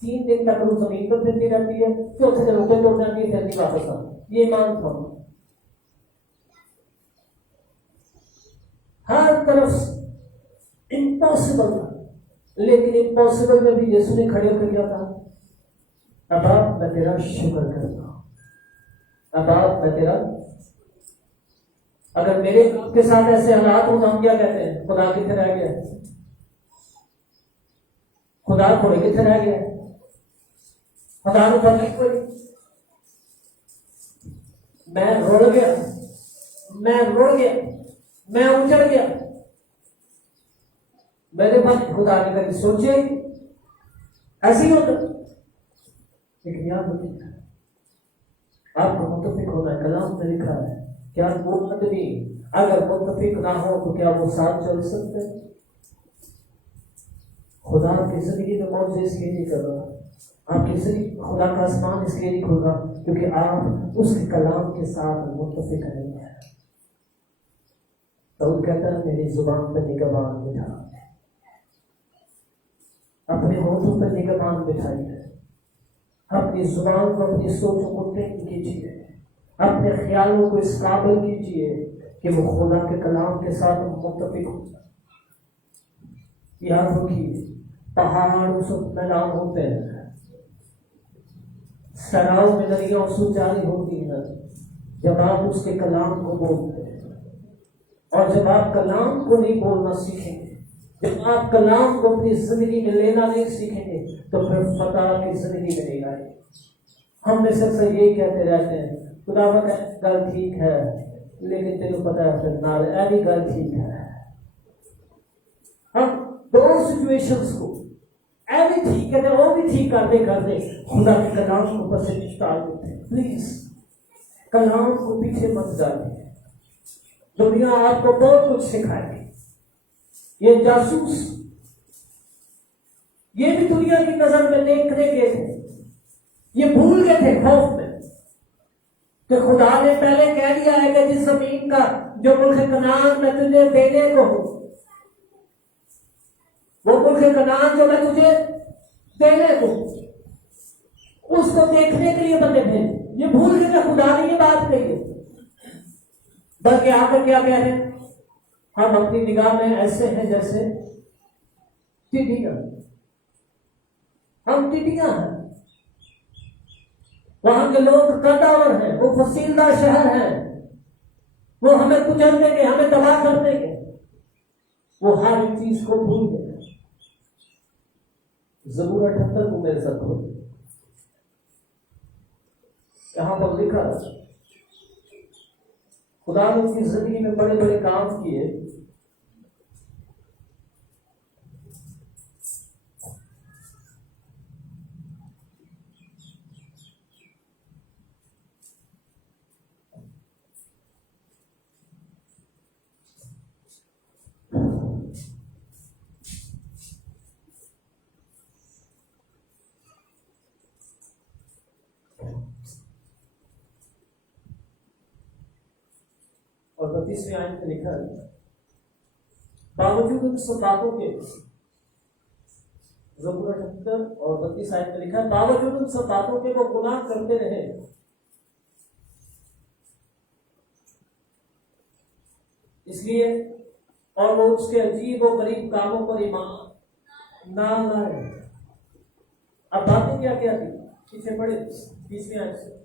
3 دن تک روح زمین پر پھرتی رہتی ہے، چوتھے دن روپے توڑ جاتی ہے، پھر نہیں واپس آتی، یہ ایمان تھا، ہر طرف امپاسبل تھا، لیکن امپاسبل میں بھی یسوع نے کھڑے کر دیا تھا، اب آپ میں تیرا شکر کرتا ہوں، اب آپ میں تیرا، اگر میرے کے ساتھ ایسے حالات ہوں تو ہم کیا کہتے ہیں؟ خدا کتنے رہ گیا، خدا تھوڑے کتنے رہ گیا، خدا کو پتہ کوئی، میں رڑ گیا، میں رڑ گیا، میں اجڑ گیا، میرے پاس خدا نے کبھی سوچے ایسے ہی ہوتا، لیکن یاد رکھیے آپ کو متفق ہونا ہے، کلام میں لکھا ہے کیا وہ آدمی اگر متفق نہ ہو تو کیا وہ ساتھ چل سکتے؟ خدا کی زندگی میں موت اس لیے نہیں کر رہا، آپ کی زندگی خدا کا آسمان اس لیے نہیں کھل رہا کیونکہ آپ اس کے کلام کے ساتھ متفق نہیں ہیں۔ تو وہ کہتا ہے میری زبان پر نگہبان بٹھا، اپنے ہونٹوں پر نگہبان بٹھائی ہے، اپنی زبان کو، اپنی سوچوں کو ٹھیک کیجیے، اپنے خیالوں کو اس قابل کیجیے کہ وہ خدا کے کلام کے ساتھ متفق ہو جائے۔ یاد رکھیے پہاڑ اس وقت میدان ہوتے ہیں، سراؤ میں ندیاں اسو جاری ہوتی ہیں جب آپ اس کے کلام کو بولتے ہیں، اور جب آپ کلام کو نہیں بولنا سیکھیں گے، جب آپ کلام کو اپنی زندگی میں لینا نہیں سیکھیں گے تو پھر فتح کی زندگی میں نہیں آئے۔ ہم میں سب سے یہی کہتے رہتے ہیں خدا کا گل ٹھیک ہے لیکن تیرے پتہ ہے پھر نال ایسی گل ٹھیک ہے، ہم دونوں سچویشنز کو ایسی ٹھیک ہے وہ بھی ٹھیک کرتے کرتے خدا کے کلام کو اوپر سے ڈال دیتے ہیں۔ پلیز کلام کو پیچھے مت جائیے، دنیا آپ کو بہت کچھ سکھائے گی، یہ جاسوس یہ بھی دنیا کی نظر میں دیکھنے گئے تھے، یہ بھول گئے تھے خوف میں کہ خدا نے پہلے کہہ دیا ہے کہ جس زمین کا جو ملک کنعان میں تجھے دینے کو ہو، وہ ملک کنعان جو میں تجھے دینے کو، اس کو دیکھنے کے لیے بندے تھے، یہ بھول گئے کہ خدا نے یہ بات کہی ہے، بلکہ آ کر کیا کہہ رہے ہیں؟ ہم اپنی نگاہ میں ایسے ہیں جیسے ٹڈیاں، ہم ٹڈیاں ہیں، وہاں کے لوگ قداور ہیں، وہ فصیلدہ شہر ہیں، وہ ہمیں کچل دیں گے, ہمیں تباہ کر دیں گے. وہ ہر ایک چیز کو بھول گئے. زبور 78 کو میرے ساتھ ہو, یہاں پر لکھا خدا نے اس کی زندگی میں بڑے بڑے کام کیے. اور 32ویں آیت میں لکھا ہے, باوجود ان سب باتوں کے, زبور 78 اور 32 آیت میں لکھا ہے, باوجود ان سب باتوں کے وہ گناہ کرتے رہے. اس لیے اور وہ اس کے عجیب و غریب کاموں پر ایمان نہ لائے. اب باتیں کیا کیا تھی, پیچھے پڑھے 20ویں آیت سے.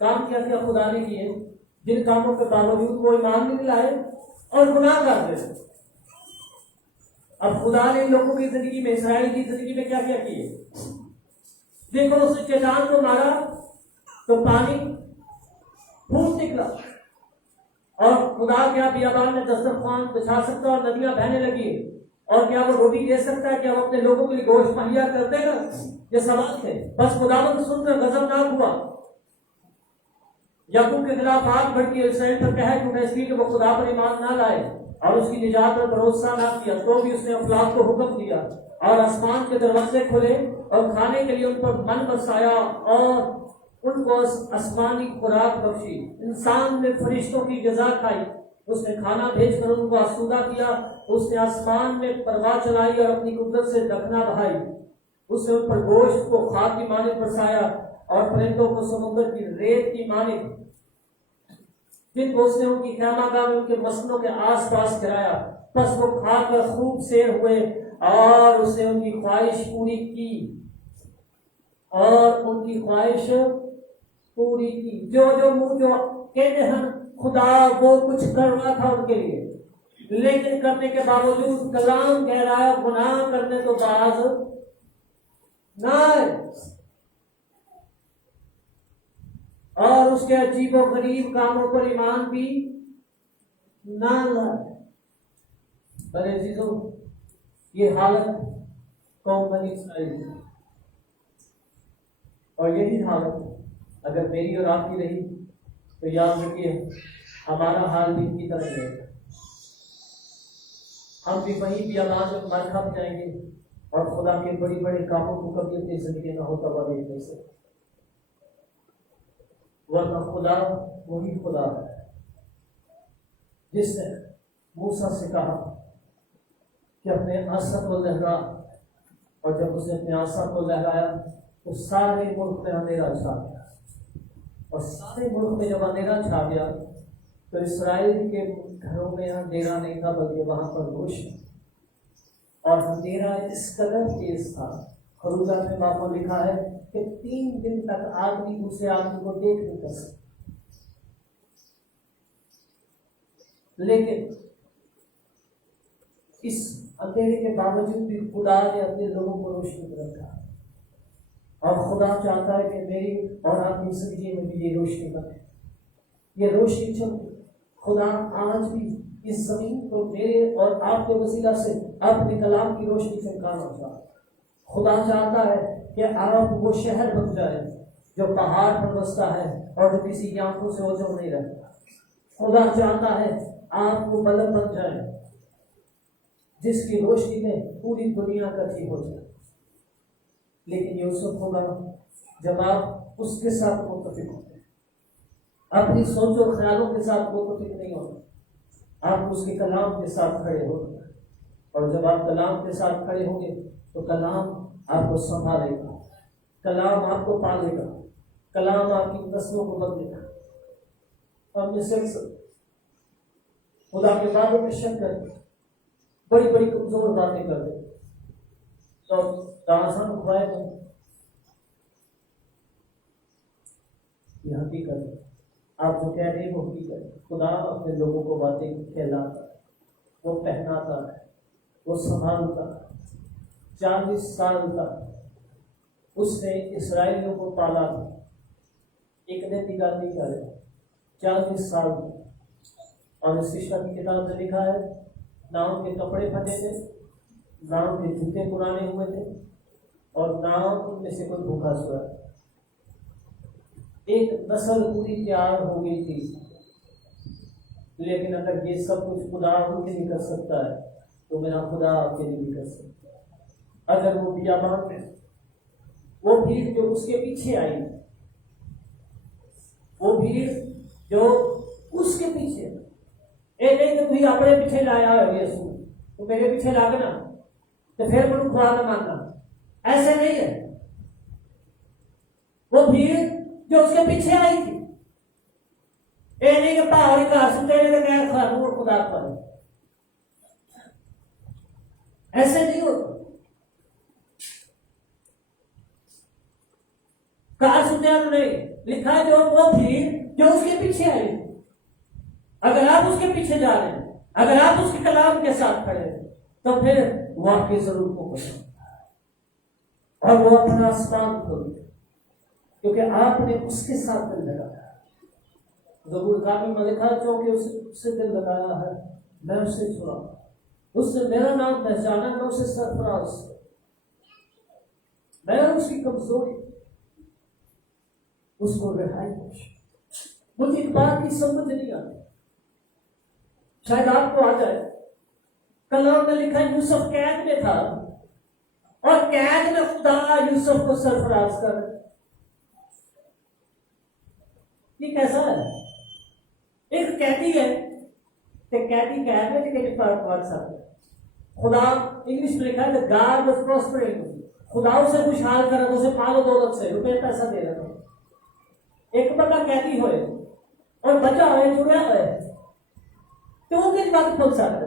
کام کیا کیا خدا نے کیے, جن کاموں کے باوجود وہ ایمان نہیں لائے اور گناہ کرتے تھے. اب خدا نے لوگوں کی زندگی میں, اسرائیل کی زندگی میں کیا کیا کیے. دیکھو, اس نے چٹان کو مارا تو پانی پھوٹ نکلا, اور خدا کیا بیابان میں دسترخوان بچھا سکتا اور ندیاں بہنے لگی, اور کیا وہ روٹی دے سکتا ہے, کیا وہ اپنے لوگوں کے لیے گوشت مہیا کر دے گا؟ یہ سوال تھے. بس خداوند سن کر غضبناک ہوا, یعقوب کے خلاف آگ بھڑکی, اسرائیل پر قہر ٹوٹا, اس لیے کہ وہ خدا پر ایمان نہ لائے اور اس کی نجات پر بھروسہ نہ کیا. تو بھی اس نے افلاک کو حکم دیا اور آسمان کے دروازے کھولے اور کھانے کے لیے ان پر من برسایا اور ان کو آسمانی خوراک بخشی. انسان نے فرشتوں کی غذا کھائی, اس نے کھانا بھیج کر ان کو آسودہ کیا. اس نے آسمان میں پرواز چلائی اور اپنی قدرت سے دکھنا بہائی. اس نے ان پر گوشت کو خاک کی مانند برسایا اور پرندوں کو سمندر کی ریت کی مانند, جن کو اس نے ان کی خیمہ گاہ میں ان کے مسکنوں کے آس پاس گرایا. پس وہ کھا کر خوب سیر ہوئے اور اس نے ان کی خواہش پوری کی, اور ان کی خواہش پوری کی. جو منہ جو کہتے ہیں خدا وہ کچھ کر رہا تھا ان کے لیے, لیکن کرنے کے باوجود کلام کہہ رہا ہے گناہ کرنے تو باز نہ آئے, اور اس کے عجیب و غریب کاموں پر ایمان بھی نہ لائے. بڑے عزیزوں, یہ حالت قوم بنی اسرائیل کی, اور یہی حالت اگر میری اور آپ کی رہی تو یاد رکھیے ہمارا حال بھی ان کی طرح رہے گا. ہم بھی وہیں بھی آواز میں مر کھپ جائیں گے اور خدا کے بڑی بڑے کاموں کو کبھی اپنی زندگی میں ہوتا ہوا دیکھ نہیں سکتے. ورنہ خدا وہی خدا ہے جس نے موسیٰ سے کہا کہ اپنے عصا کو لہرا, اور جب اس نے اپنے عصا کو لہرایا تو سارے ملک میں اندھیرا چھا گیا, اور سارے ملک میں جب اندھیرا چھا گیا تو اسرائیل کے گھروں میں اندھیرا نہیں تھا بلکہ وہاں پر روشنی, اور اندھیرا اس قدر تیز تھا. خروجہ میں باپ نے لکھا ہے کہ 3 دن تک آدمی دوسرے آدمی کو دیکھ نہیں کر سکتا. لیکن اس اندھیرے کے باوجود بھی خدا نے اپنے لوگوں کو روشنی پر رکھا, اور خدا چاہتا ہے کہ میری اور آپ کی زندگی میں بھی یہ روشنی بنے, یہ روشنی چمکے. خدا آج بھی اس زمین کو میرے اور آپ کے وسیلہ سے اپنے کلام کی روشنی چمکانا چاہتا ہے. خدا چاہتا ہے کہ آپ وہ شہر بن جائے جو پہاڑ پر بستا ہے اور جو کسی کی آنکھوں سے اوجھل نہیں رہتا. خدا چاہتا ہے آپ کو بلب بن جائے جس کی روشنی میں پوری دنیا کٹھی ہو جائے. لیکن یہ اس وقت ہوگا جب آپ اس کے ساتھ متفق ہوتے ہیں, اپنی سوچ و خیالوں کے ساتھ متفق نہیں ہوتے, آپ اس کے کلام کے ساتھ کھڑے ہوتے ہیں. اور جب آپ کلام کے ساتھ کھڑے ہوں گے تو کلام آپ کو سنبھالے گا, کلام آپ کو پالے گا, کلام آپ کی نسلوں کو بدلے گا. ہم نے صرف خدا کے بارے میں شک کر بڑی بڑی کمزور باتیں کر دیں تو آسان اٹھائے گا. یہ حقیقت ہے. آپ جو کہہ رہے ہیں وہ حقیقت ہے. خدا اپنے لوگوں کو باتیں کہلاتا ہے, وہ پہناتا ہے, وہ سنبھالتا ہے. 40 سال تک اس نے اسرائیلیوں کو پالا تھا. ایک دن کی بات نہیں کر رہے, 40 سال تک. اور اس عشق کی کتاب میں لکھا ہے نہ ان کے کپڑے پھٹے تھے, نہ ان کے جوتے پرانے ہوئے تھے, اور نہ ان میں سے کوئی بھوکا سویا. ایک نسل پوری تیار ہو گئی تھی. لیکن اگر یہ سب کچھ خدا ان کے لیے کر سکتا ہے تو میرا خدا آپ کے لیے بھی کر سکتا ہے. اگر وہ بیابان میں وہ بھیڑ جو اس کے پیچھے آئی, وہ بھیڑ جو اس کے پیچھے, اے نہیں کہ تھی اپنے پیچھے لایا ہے یسوع تو میرے پیچھے لاگنا تو پھر مجھے خدا نہ ماننا, ایسے نہیں ہے. وہ بھیڑ جو اس کے پیچھے آئی تھی, اے نہیں کہ پہاڑی کا سنتے رہے غیر خانوں اور خدا پر, ایسے نہیں ہوتا. کہا سنتے نے لکھا ہے جو وہ بھیڑ جو اس کے پیچھے آئی. اگر آپ اس کے پیچھے جا رہے ہیں, اگر آپ اس کے کلام کے ساتھ کھڑے ہیں, تو پھر وہ آپ کی ضرورت کو پہنچاتا ہے اور وہ اپنا آسمان کھولتا ہے, کیونکہ آپ نے اس کے ساتھ دل لگایا. زبور کامل میں لکھا چونکہ اس سے دل لگایا ہے میں اسے چھڑا, اس نے میرا نام پہچانا, میں اسے سرفراز, میں اس کی کمزوری اس کو رہائی. مجھے ایک بات کی سمجھ نہیں آتی, شاید آپ کو آ جائے. کلام میں لکھا یوسف قید میں تھا اور قید میں خدا یوسف کو سرفراز کر. یہ کیسا ہے؟ ایک قیدی ہے کہ قیدی قید میں کہ پڑھ سکتے. خدا انگلش میں لکھا ہے کہ God was prospering, خدا اسے خوشحال کر رہا, اسے مال و دولت سے روپے پیسہ دے رہا. ایک بندہ قیدی ہوئے اور بچہ ہوئے جڑا ہوئے تو وہ کس بات کھول سکتے,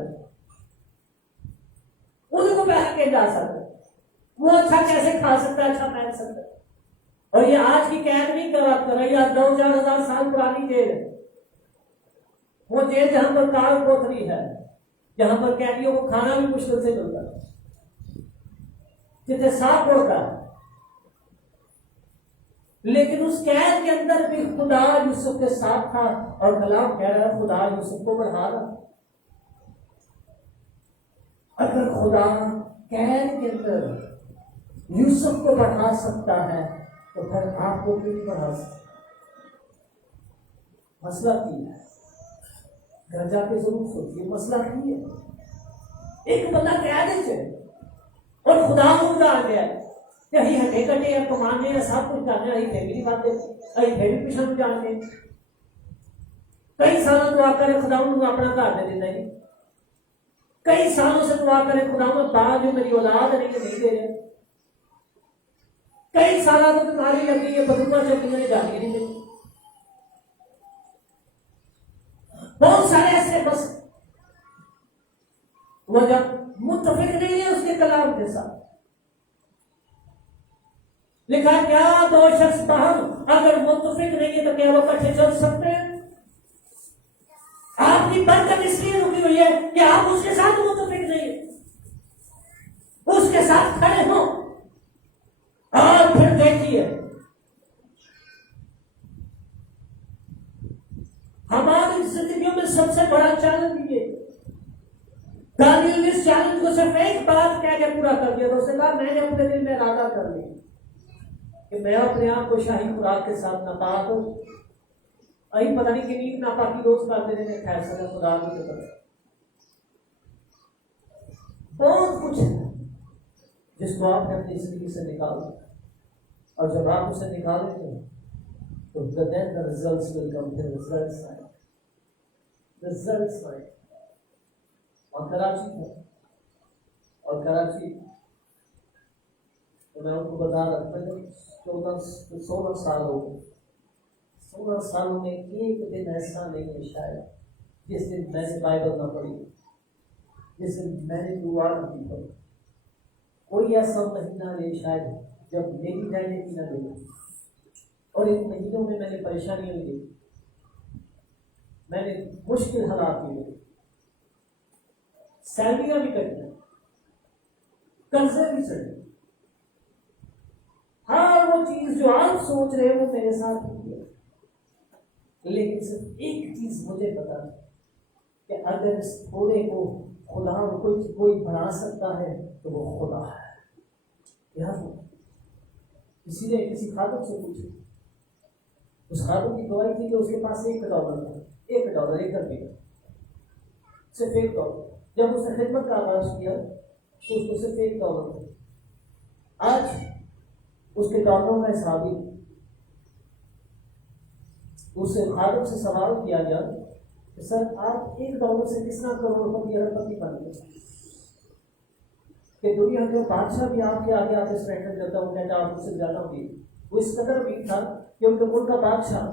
ان کو پہن کے جا سکتے, وہ اچھا کیسے کھا سکتا ہے, اچھا پہن سکتا ہے. اور یہ آج کی قید نہیں کر رہی, 2-4 ہزار سال پرانی جیل ہے. وہ جیل جہاں پر کار کوتری ہے, جہاں پر قیدیوں کو کھانا بھی مشکل سے ملتا ہے, جتنے سانپ اڑتا ہے. لیکن اس قید کے اندر بھی خدا یوسف کے ساتھ تھا, اور کلام کہہ رہا ہے خدا یوسف کو بڑھا رہا. اگر خدا قید کے اندر یوسف کو بڑھا سکتا ہے تو پھر آپ کو کیوں نہیں بڑھا سکتا؟ مسئلہ کی ہے, گھر جا کے ضرور سوچیے مسئلہ کی ہے. ایک بندہ قید ہے اور خدا کو ڈال گیا کہ ہی ہٹے کٹے یا کمانے یا سب کچھ جانے, اہی فیملی باتیں, اہی فیملی پچھل جانے. کئی سالوں دعا کرے خدا انہوں اپنا گھر دے دینا ہے. کئی سالوں سے دعا کرے خدا میں بعد جو میری اولاد نہیں کہ نہیں دے رہے. کئی سالوں سے بیماری لگی ہے, بدلوا چکی میں جاتی نہیں دے. بہت سارے ایسے بس وہ جب متفق نہیں ہے اس کے کلام کے ساتھ. لکھا کیا 2 شخص باہم اگر متفق نہیں ہے تو کیا وہ کٹھے چل سکتے ہیں؟ آپ کی برکت اس لیے رکی ہوئی ہے کہ آپ اس کے ساتھ متفق نہیں ہیں, اس کے ساتھ کھڑے ہوں. اور پھر دیکھیے ہماری زندگیوں میں سب سے بڑا چیلنج یہ, دانیل اس چیلنج کو صرف ایک بات کہہ کے پورا کر دیا. تو اس نے کہا میں نے اپنے دل میں ارادہ کر لیا کہ میں اپنے آپ کو شاہی خوراک کے ساتھ نہ پاک ہوں. پتہ نہیں کتنی ناپاکی روز کرتے رہے, خیر سکے خدا کی طرف بہت کچھ ہے جس کو آپ نے اپنی زندگی سے نکالا, اور جب آپ اسے نکالیں گے تو then the results will come. The results آئے, results آئے. اور کراچی تھا, اور کراچی تو میں ان کو بتا رہا تھا 16 سال ہو گئے. 16 سالوں میں ایک دن ایسا نہیں ہے شاید جس دن میں نے بائبل نہ پڑھی, جس دن میں نے دعا نہیں پڑھی. کوئی ایسا مہینہ نہیں شاید جب میری ڈائنی نہ لے. اور ان مہینوں میں نے پریشانیاں لی، میں نے مشکل حالات بھی لیے، سیلریاں بھی کٹی، قرضے بھی چڑھے، ہر وہ چیز جو آپ سوچ رہے ہیں وہ میرے ساتھ ہوئی ہے، لیکن صرف ایک چیز مجھے پتا ہے کہ اگر اس تھوڑے کو خدا کوئی بڑھا سکتا ہے تو وہ خدا ہے۔ یاد ہو، کسی نے کسی خاتون سے پوچھا، اس خاتون کی گواہی تھی کہ اس کے پاس $1 تھا، $1 1 روپیہ، صرف $1۔ جب اس نے خدمت کا آغاز کیا تو اس کو صرف $1 تھا۔ آج اس کے ڈالروں کا حساب ہی، اس سے خاتون سے سوال کیا گیا کہ سر آپ $1 سے کس طرح کروڑپتی اربپتی بن گئے کہ دنیا کے بادشاہ بھی آپ کے آگے آگے سرنڈر کرتا ہوں، کہتا آپ سے زیادہ ہوگی۔ وہ اس قدر بھی تھا کہ ان کے ملک کا بادشاہ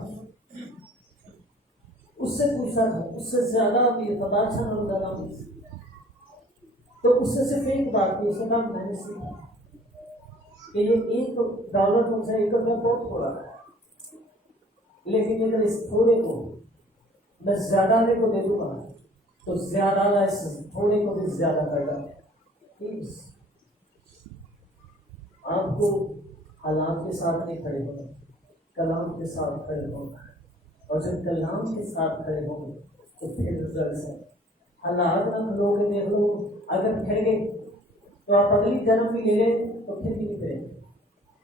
اس سے پوچھتا تھا، اس سے زیادہ امیر تھا، بادشاہ نہ زیادہ امیر، تو اس سے صرف ایک بات کی، اس نے کہا میں نے سیکھا کہ یہ $1 تم سے $1 بہت تھوڑا ہے، لیکن اگر اس تھوڑے کو میں زیادہ والے کو دے دوں گا تو زیادہ والا اس تھوڑے کو بھی زیادہ کر گا۔ آپ کو حالات کے ساتھ نہیں کھڑے ہونا، کلام کے ساتھ کھڑے ہونا، اور جب کلام کے ساتھ کھڑے ہوں گے تو پھر رزلٹ ہے۔ حالات نہ لوگ دیکھ لو، اگر پھر گئے تو آپ اگلی جنم بھی لے لیں تو پھر بھی نہیں کریں گے۔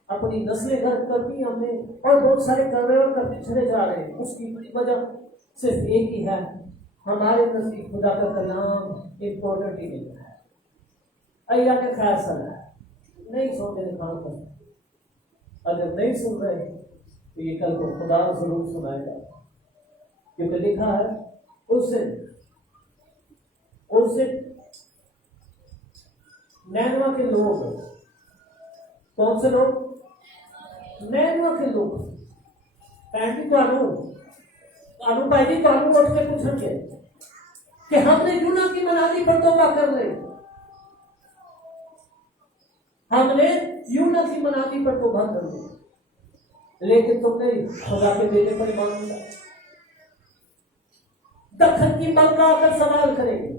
اپنی نسلیں گھر کرتی ہم نے، اور بہت سارے کر رہے اور کرتے چلے جا رہے ہیں، اس کی بڑی وجہ صرف ایک ہی ہے، ہمارے نزدیک خدا کا کلام امپورٹنٹ ہی نہیں ہے۔ اللہ نے خیر سنا ہے، نہیں سنتے نکال کر، اگر نہیں سن رہے تو یہ کل کو خدا ضرور سنائے گا، کیونکہ لکھا ہے اس سے نینوا کے لوگ، کون سے لوگ؟ نینوا کے لوگ بھائی جی اٹھ کے پوچھیں گے کہ ہم نے یونا کی منادی پر توبہ کر لے، ہم نے یونا کی منادی پر توبہ کر لی، لیکن تم نے خدا کے بیٹے پر ایمان لیا۔ دکھن کی مکہ آ کر سوال کرے گی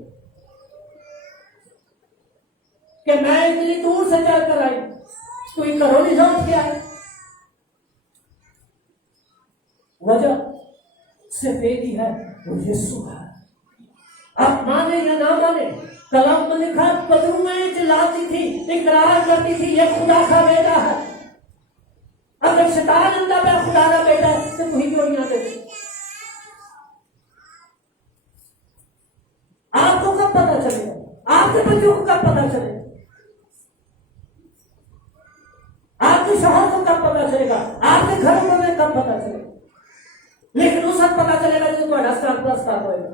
کہ میں اتنی دور سے چل کر آئی، کوئی کروڑی جان کیا ہے؟ وجہ صرف ایک ہی ہے، وہ یسوع ہے۔ آپ مانے یا نہ مانے، کلام میں لکھا قدروں میں چلاتی تھی، اقرار کرتی تھی یہ خدا کا بیٹا ہے۔ اگر شیطان اندر پہ خدا کا بیٹا ہے تو وہی کیوں نہیں آتے؟ آپ کو کب پتا چلے گا؟ آپ کے بچوں کو کب پتا چلے گا؟ آپ کے شوہر کو کب پتا چلے گا؟ آپ کے گھر میں کب پتا چلے گا؟ لیکن اس وقت پتا چلے گا جب تمہارا اسٹارٹ ہوئے گا،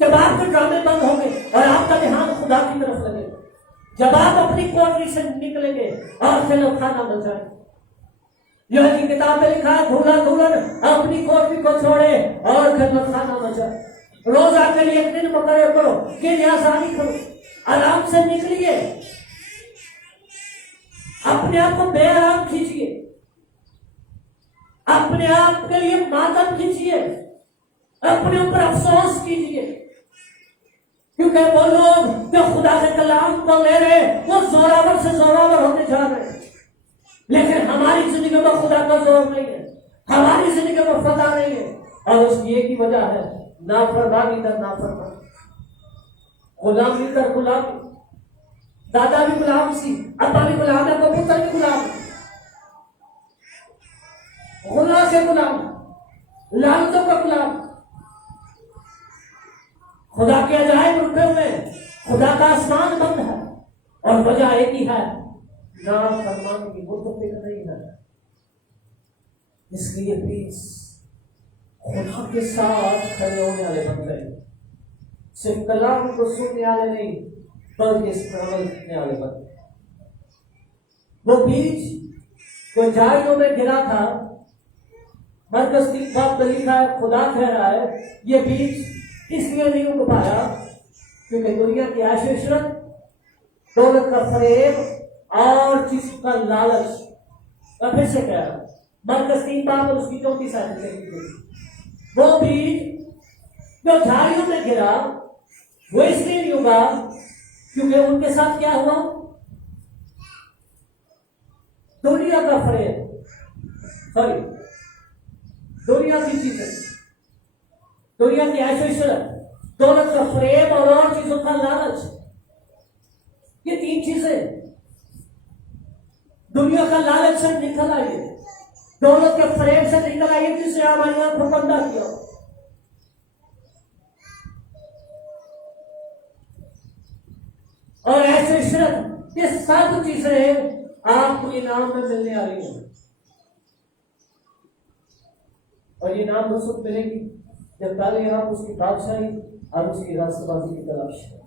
جب آپ کے ڈرامے بند ہوں گے اور آپ کا دھیان خدا کی طرف لگے گا، جب آپ اپنی کوٹری سے نکلیں گے اور پھر کھانا بچائیں۔ یہ کی کتاب میں لکھا ہے دھولا دھولن اپنی کوٹری کو چھوڑے اور پھر کھانا بچائے۔ روزہ کے لیے ایک دن مقرر کرو کہ آسانی کرو، آرام سے نکلیے، اپنے آپ کو بے آرام کھینچیے، اپنے آپ کے لیے ماتم کھینچیے، اپنے اوپر افسوس کیجیے، کیونکہ وہ لوگ جو خدا کے کلام کو لے رہے وہ زوراور سے زوراور ہوتے جا رہے ہیں، لیکن ہماری زندگی میں خدا کا زور نہیں ہے، ہماری زندگی میں فتح نہیں ہے، اور اس کی ایک ہی وجہ ہے نافرمانی در نافرمانی، غلامی در غلامی۔ دادا بھی غلام سی، ابا بھی غلام ہے، کبوتر بھی غلام ہے، غلام سے غلام، لعنتوں کا غلام۔ خدا کے عجائب رکھے ہوئے، خدا کا آسمان بند ہے، اور وجہ ایک ہی ہے، نافرمانی کی متفق نہیں ہے۔ اس لیے پلیز خدا کے ساتھ کھڑے ہونے والے بن گئے، صرف کلام کو سننے والے نہیں بلکہ اس پر عمل کرنے والے بن گئے۔ وہ بیج جو جھاڑیوں میں گرا تھا، مرکز کی بات میں لکھا ہے، خدا کہہ رہا ہے یہ بیج اس لیے نہیں اگ پایا کیونکہ دنیا کی عیش و عشرت، دولت کا فریب اور جسم کا لالچ۔ میں پھر سے کہہ رہا ہوں، مرکز 3 باب اور اس کی 34 آیت لکھی گئی. وہ بیج جو جھاڑیوں میں گرا وہ اس لیے نہیں ہوگا کیونکہ ان کے ساتھ کیا ہوا؟ دنیا کا فریب، سوری دنیا کی چیزیں، دنیا کی عیش و عشرت، دولت کا فریب اور چیزوں کا لالچ، یہ 3 چیزیں دنیا کا لالچ سے نکل آئیے، دولت کے فریب سے نکل آئیے جس نے ہماری آنکھوں کو بندہ کیا. اور ایسے عشرت، یہ سب چیزیں آپ کو انعام میں ملنے آ رہی ہیں. اور یہ انعام اس وقت ملے گی جب پہلے آپ اس کی بادشاہی اور اس کی راستہ بازی کی تلاش ہے.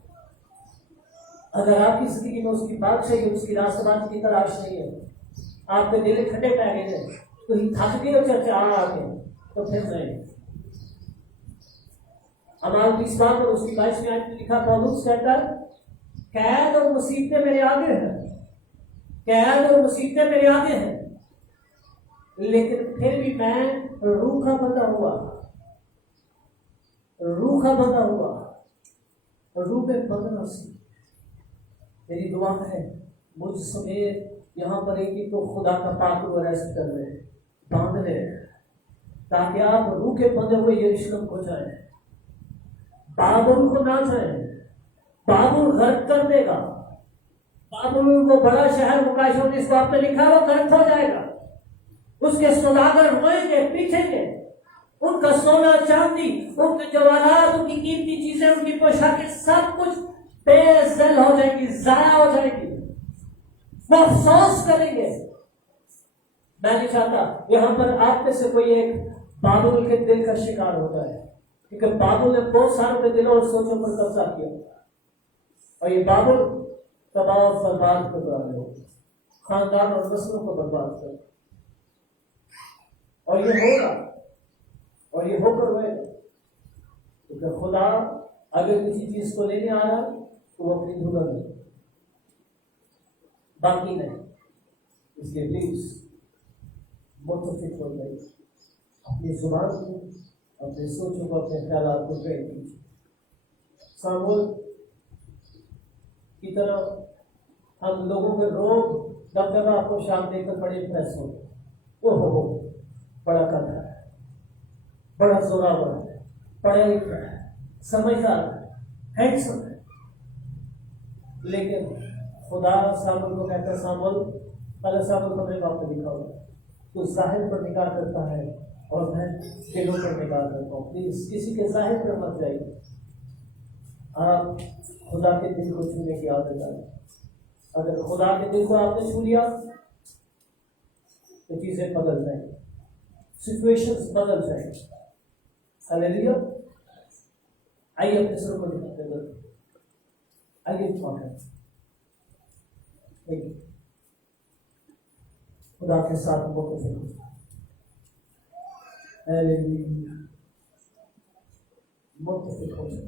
اگر آپ کی زندگی میں اس کی بادشاہی، اس کی راستہ بازی کی تلاش نہیں ہے، آپ کے دل کھٹے پہ گئے ہیں، تو ہی تھک گئے اور چرچے آ گئے، تو پھر نہیں. اعمال 20 باب اور اس کی 22ویں آیت میں لکھا، پولس کہتا ہے قید اور مصیبتیں میرے آگے ہیں، قید اور مصیبتیں میرے آگے ہیں، لیکن پھر بھی میں روکھا بندہ ہوا، روکھا بندہ ہوا، روح میں بندنا سی. میری دعا ہے مجھ سمیت یہاں پر ایک تو خدا کا پاک کو ریسٹ کر لے، باندھ لے، تاکہ آپ روح کے بندے ہوئے یروشلم کو جائیں، بابل کو نہ جائیں. بابل غرق کر دے گا، بابل وہ بڑا شہر مکاشف اس بات میں لکھا وہ غرق ہو جائے گا. اس کے سوداگر روئیں گے، پیچھیں گے، ان کا سونا چاندی، ان کے جواہرات، ان کی قیمتی چیزیں، ان کی پوشاکیں سب کچھ بے زل ہو جائیں گی، ضائع ہو جائیں گی، وہ افسوس کریں گے. میں نہیں چاہتا یہاں پر آپ میں سے کوئی ایک بابل کے دل کا شکار ہوتا ہے، کیونکہ بابل نے بہت ساروں کے دلوں اور سوچوں پر قبضہ کیا، اور یہ بابل تباہ اور برباد کر رہا ہے، خاندان اور نسلوں کو برباد کر، اور یہ ہوگا اور یہ ہو کر ہوئے گا. کیونکہ خدا اگر کسی چیز کو لینے آ رہا تو وہ اپنی دھولا لے، باقی نہیں. اس کے پلیز متفق ہو جائے، اپنی زبان کو، اپنے سوچوں کو، اپنے خیالات کو ٹرین کیجیے. سامول کی طرح ہم لوگوں کے روگ دبدبہ آپ کو شام دے کر بڑے امپریس ہو، ہو بڑا کرتا ہے، بڑا زوراور ہے، پڑھا لکھا ہے، سمجھدار ہے، ہینڈسم ہے. لیکن خدا سامول کو کہتا ہے سامول، اللہ سامول کو اپنے باپ پہ لکھا ہوا تو ظاہر پر نگاہ کرتا ہے اور میں دلوں پر نگاہ کرتا ہوں. پلیز کسی کے ظاہر پر مت جائیے، آپ خدا کے دل کو چھونے کی عادت آئے. اگر خدا کے دل کو آپ نے چھو لیا تو چیزیں بدل جائیں گی، سچویشنز بدل جائیں گی. ہالیلویا. آئیے اپنے سر کو دکھاتے ہیں، آئیے خدا کے ساتھ متفق ہو جائے.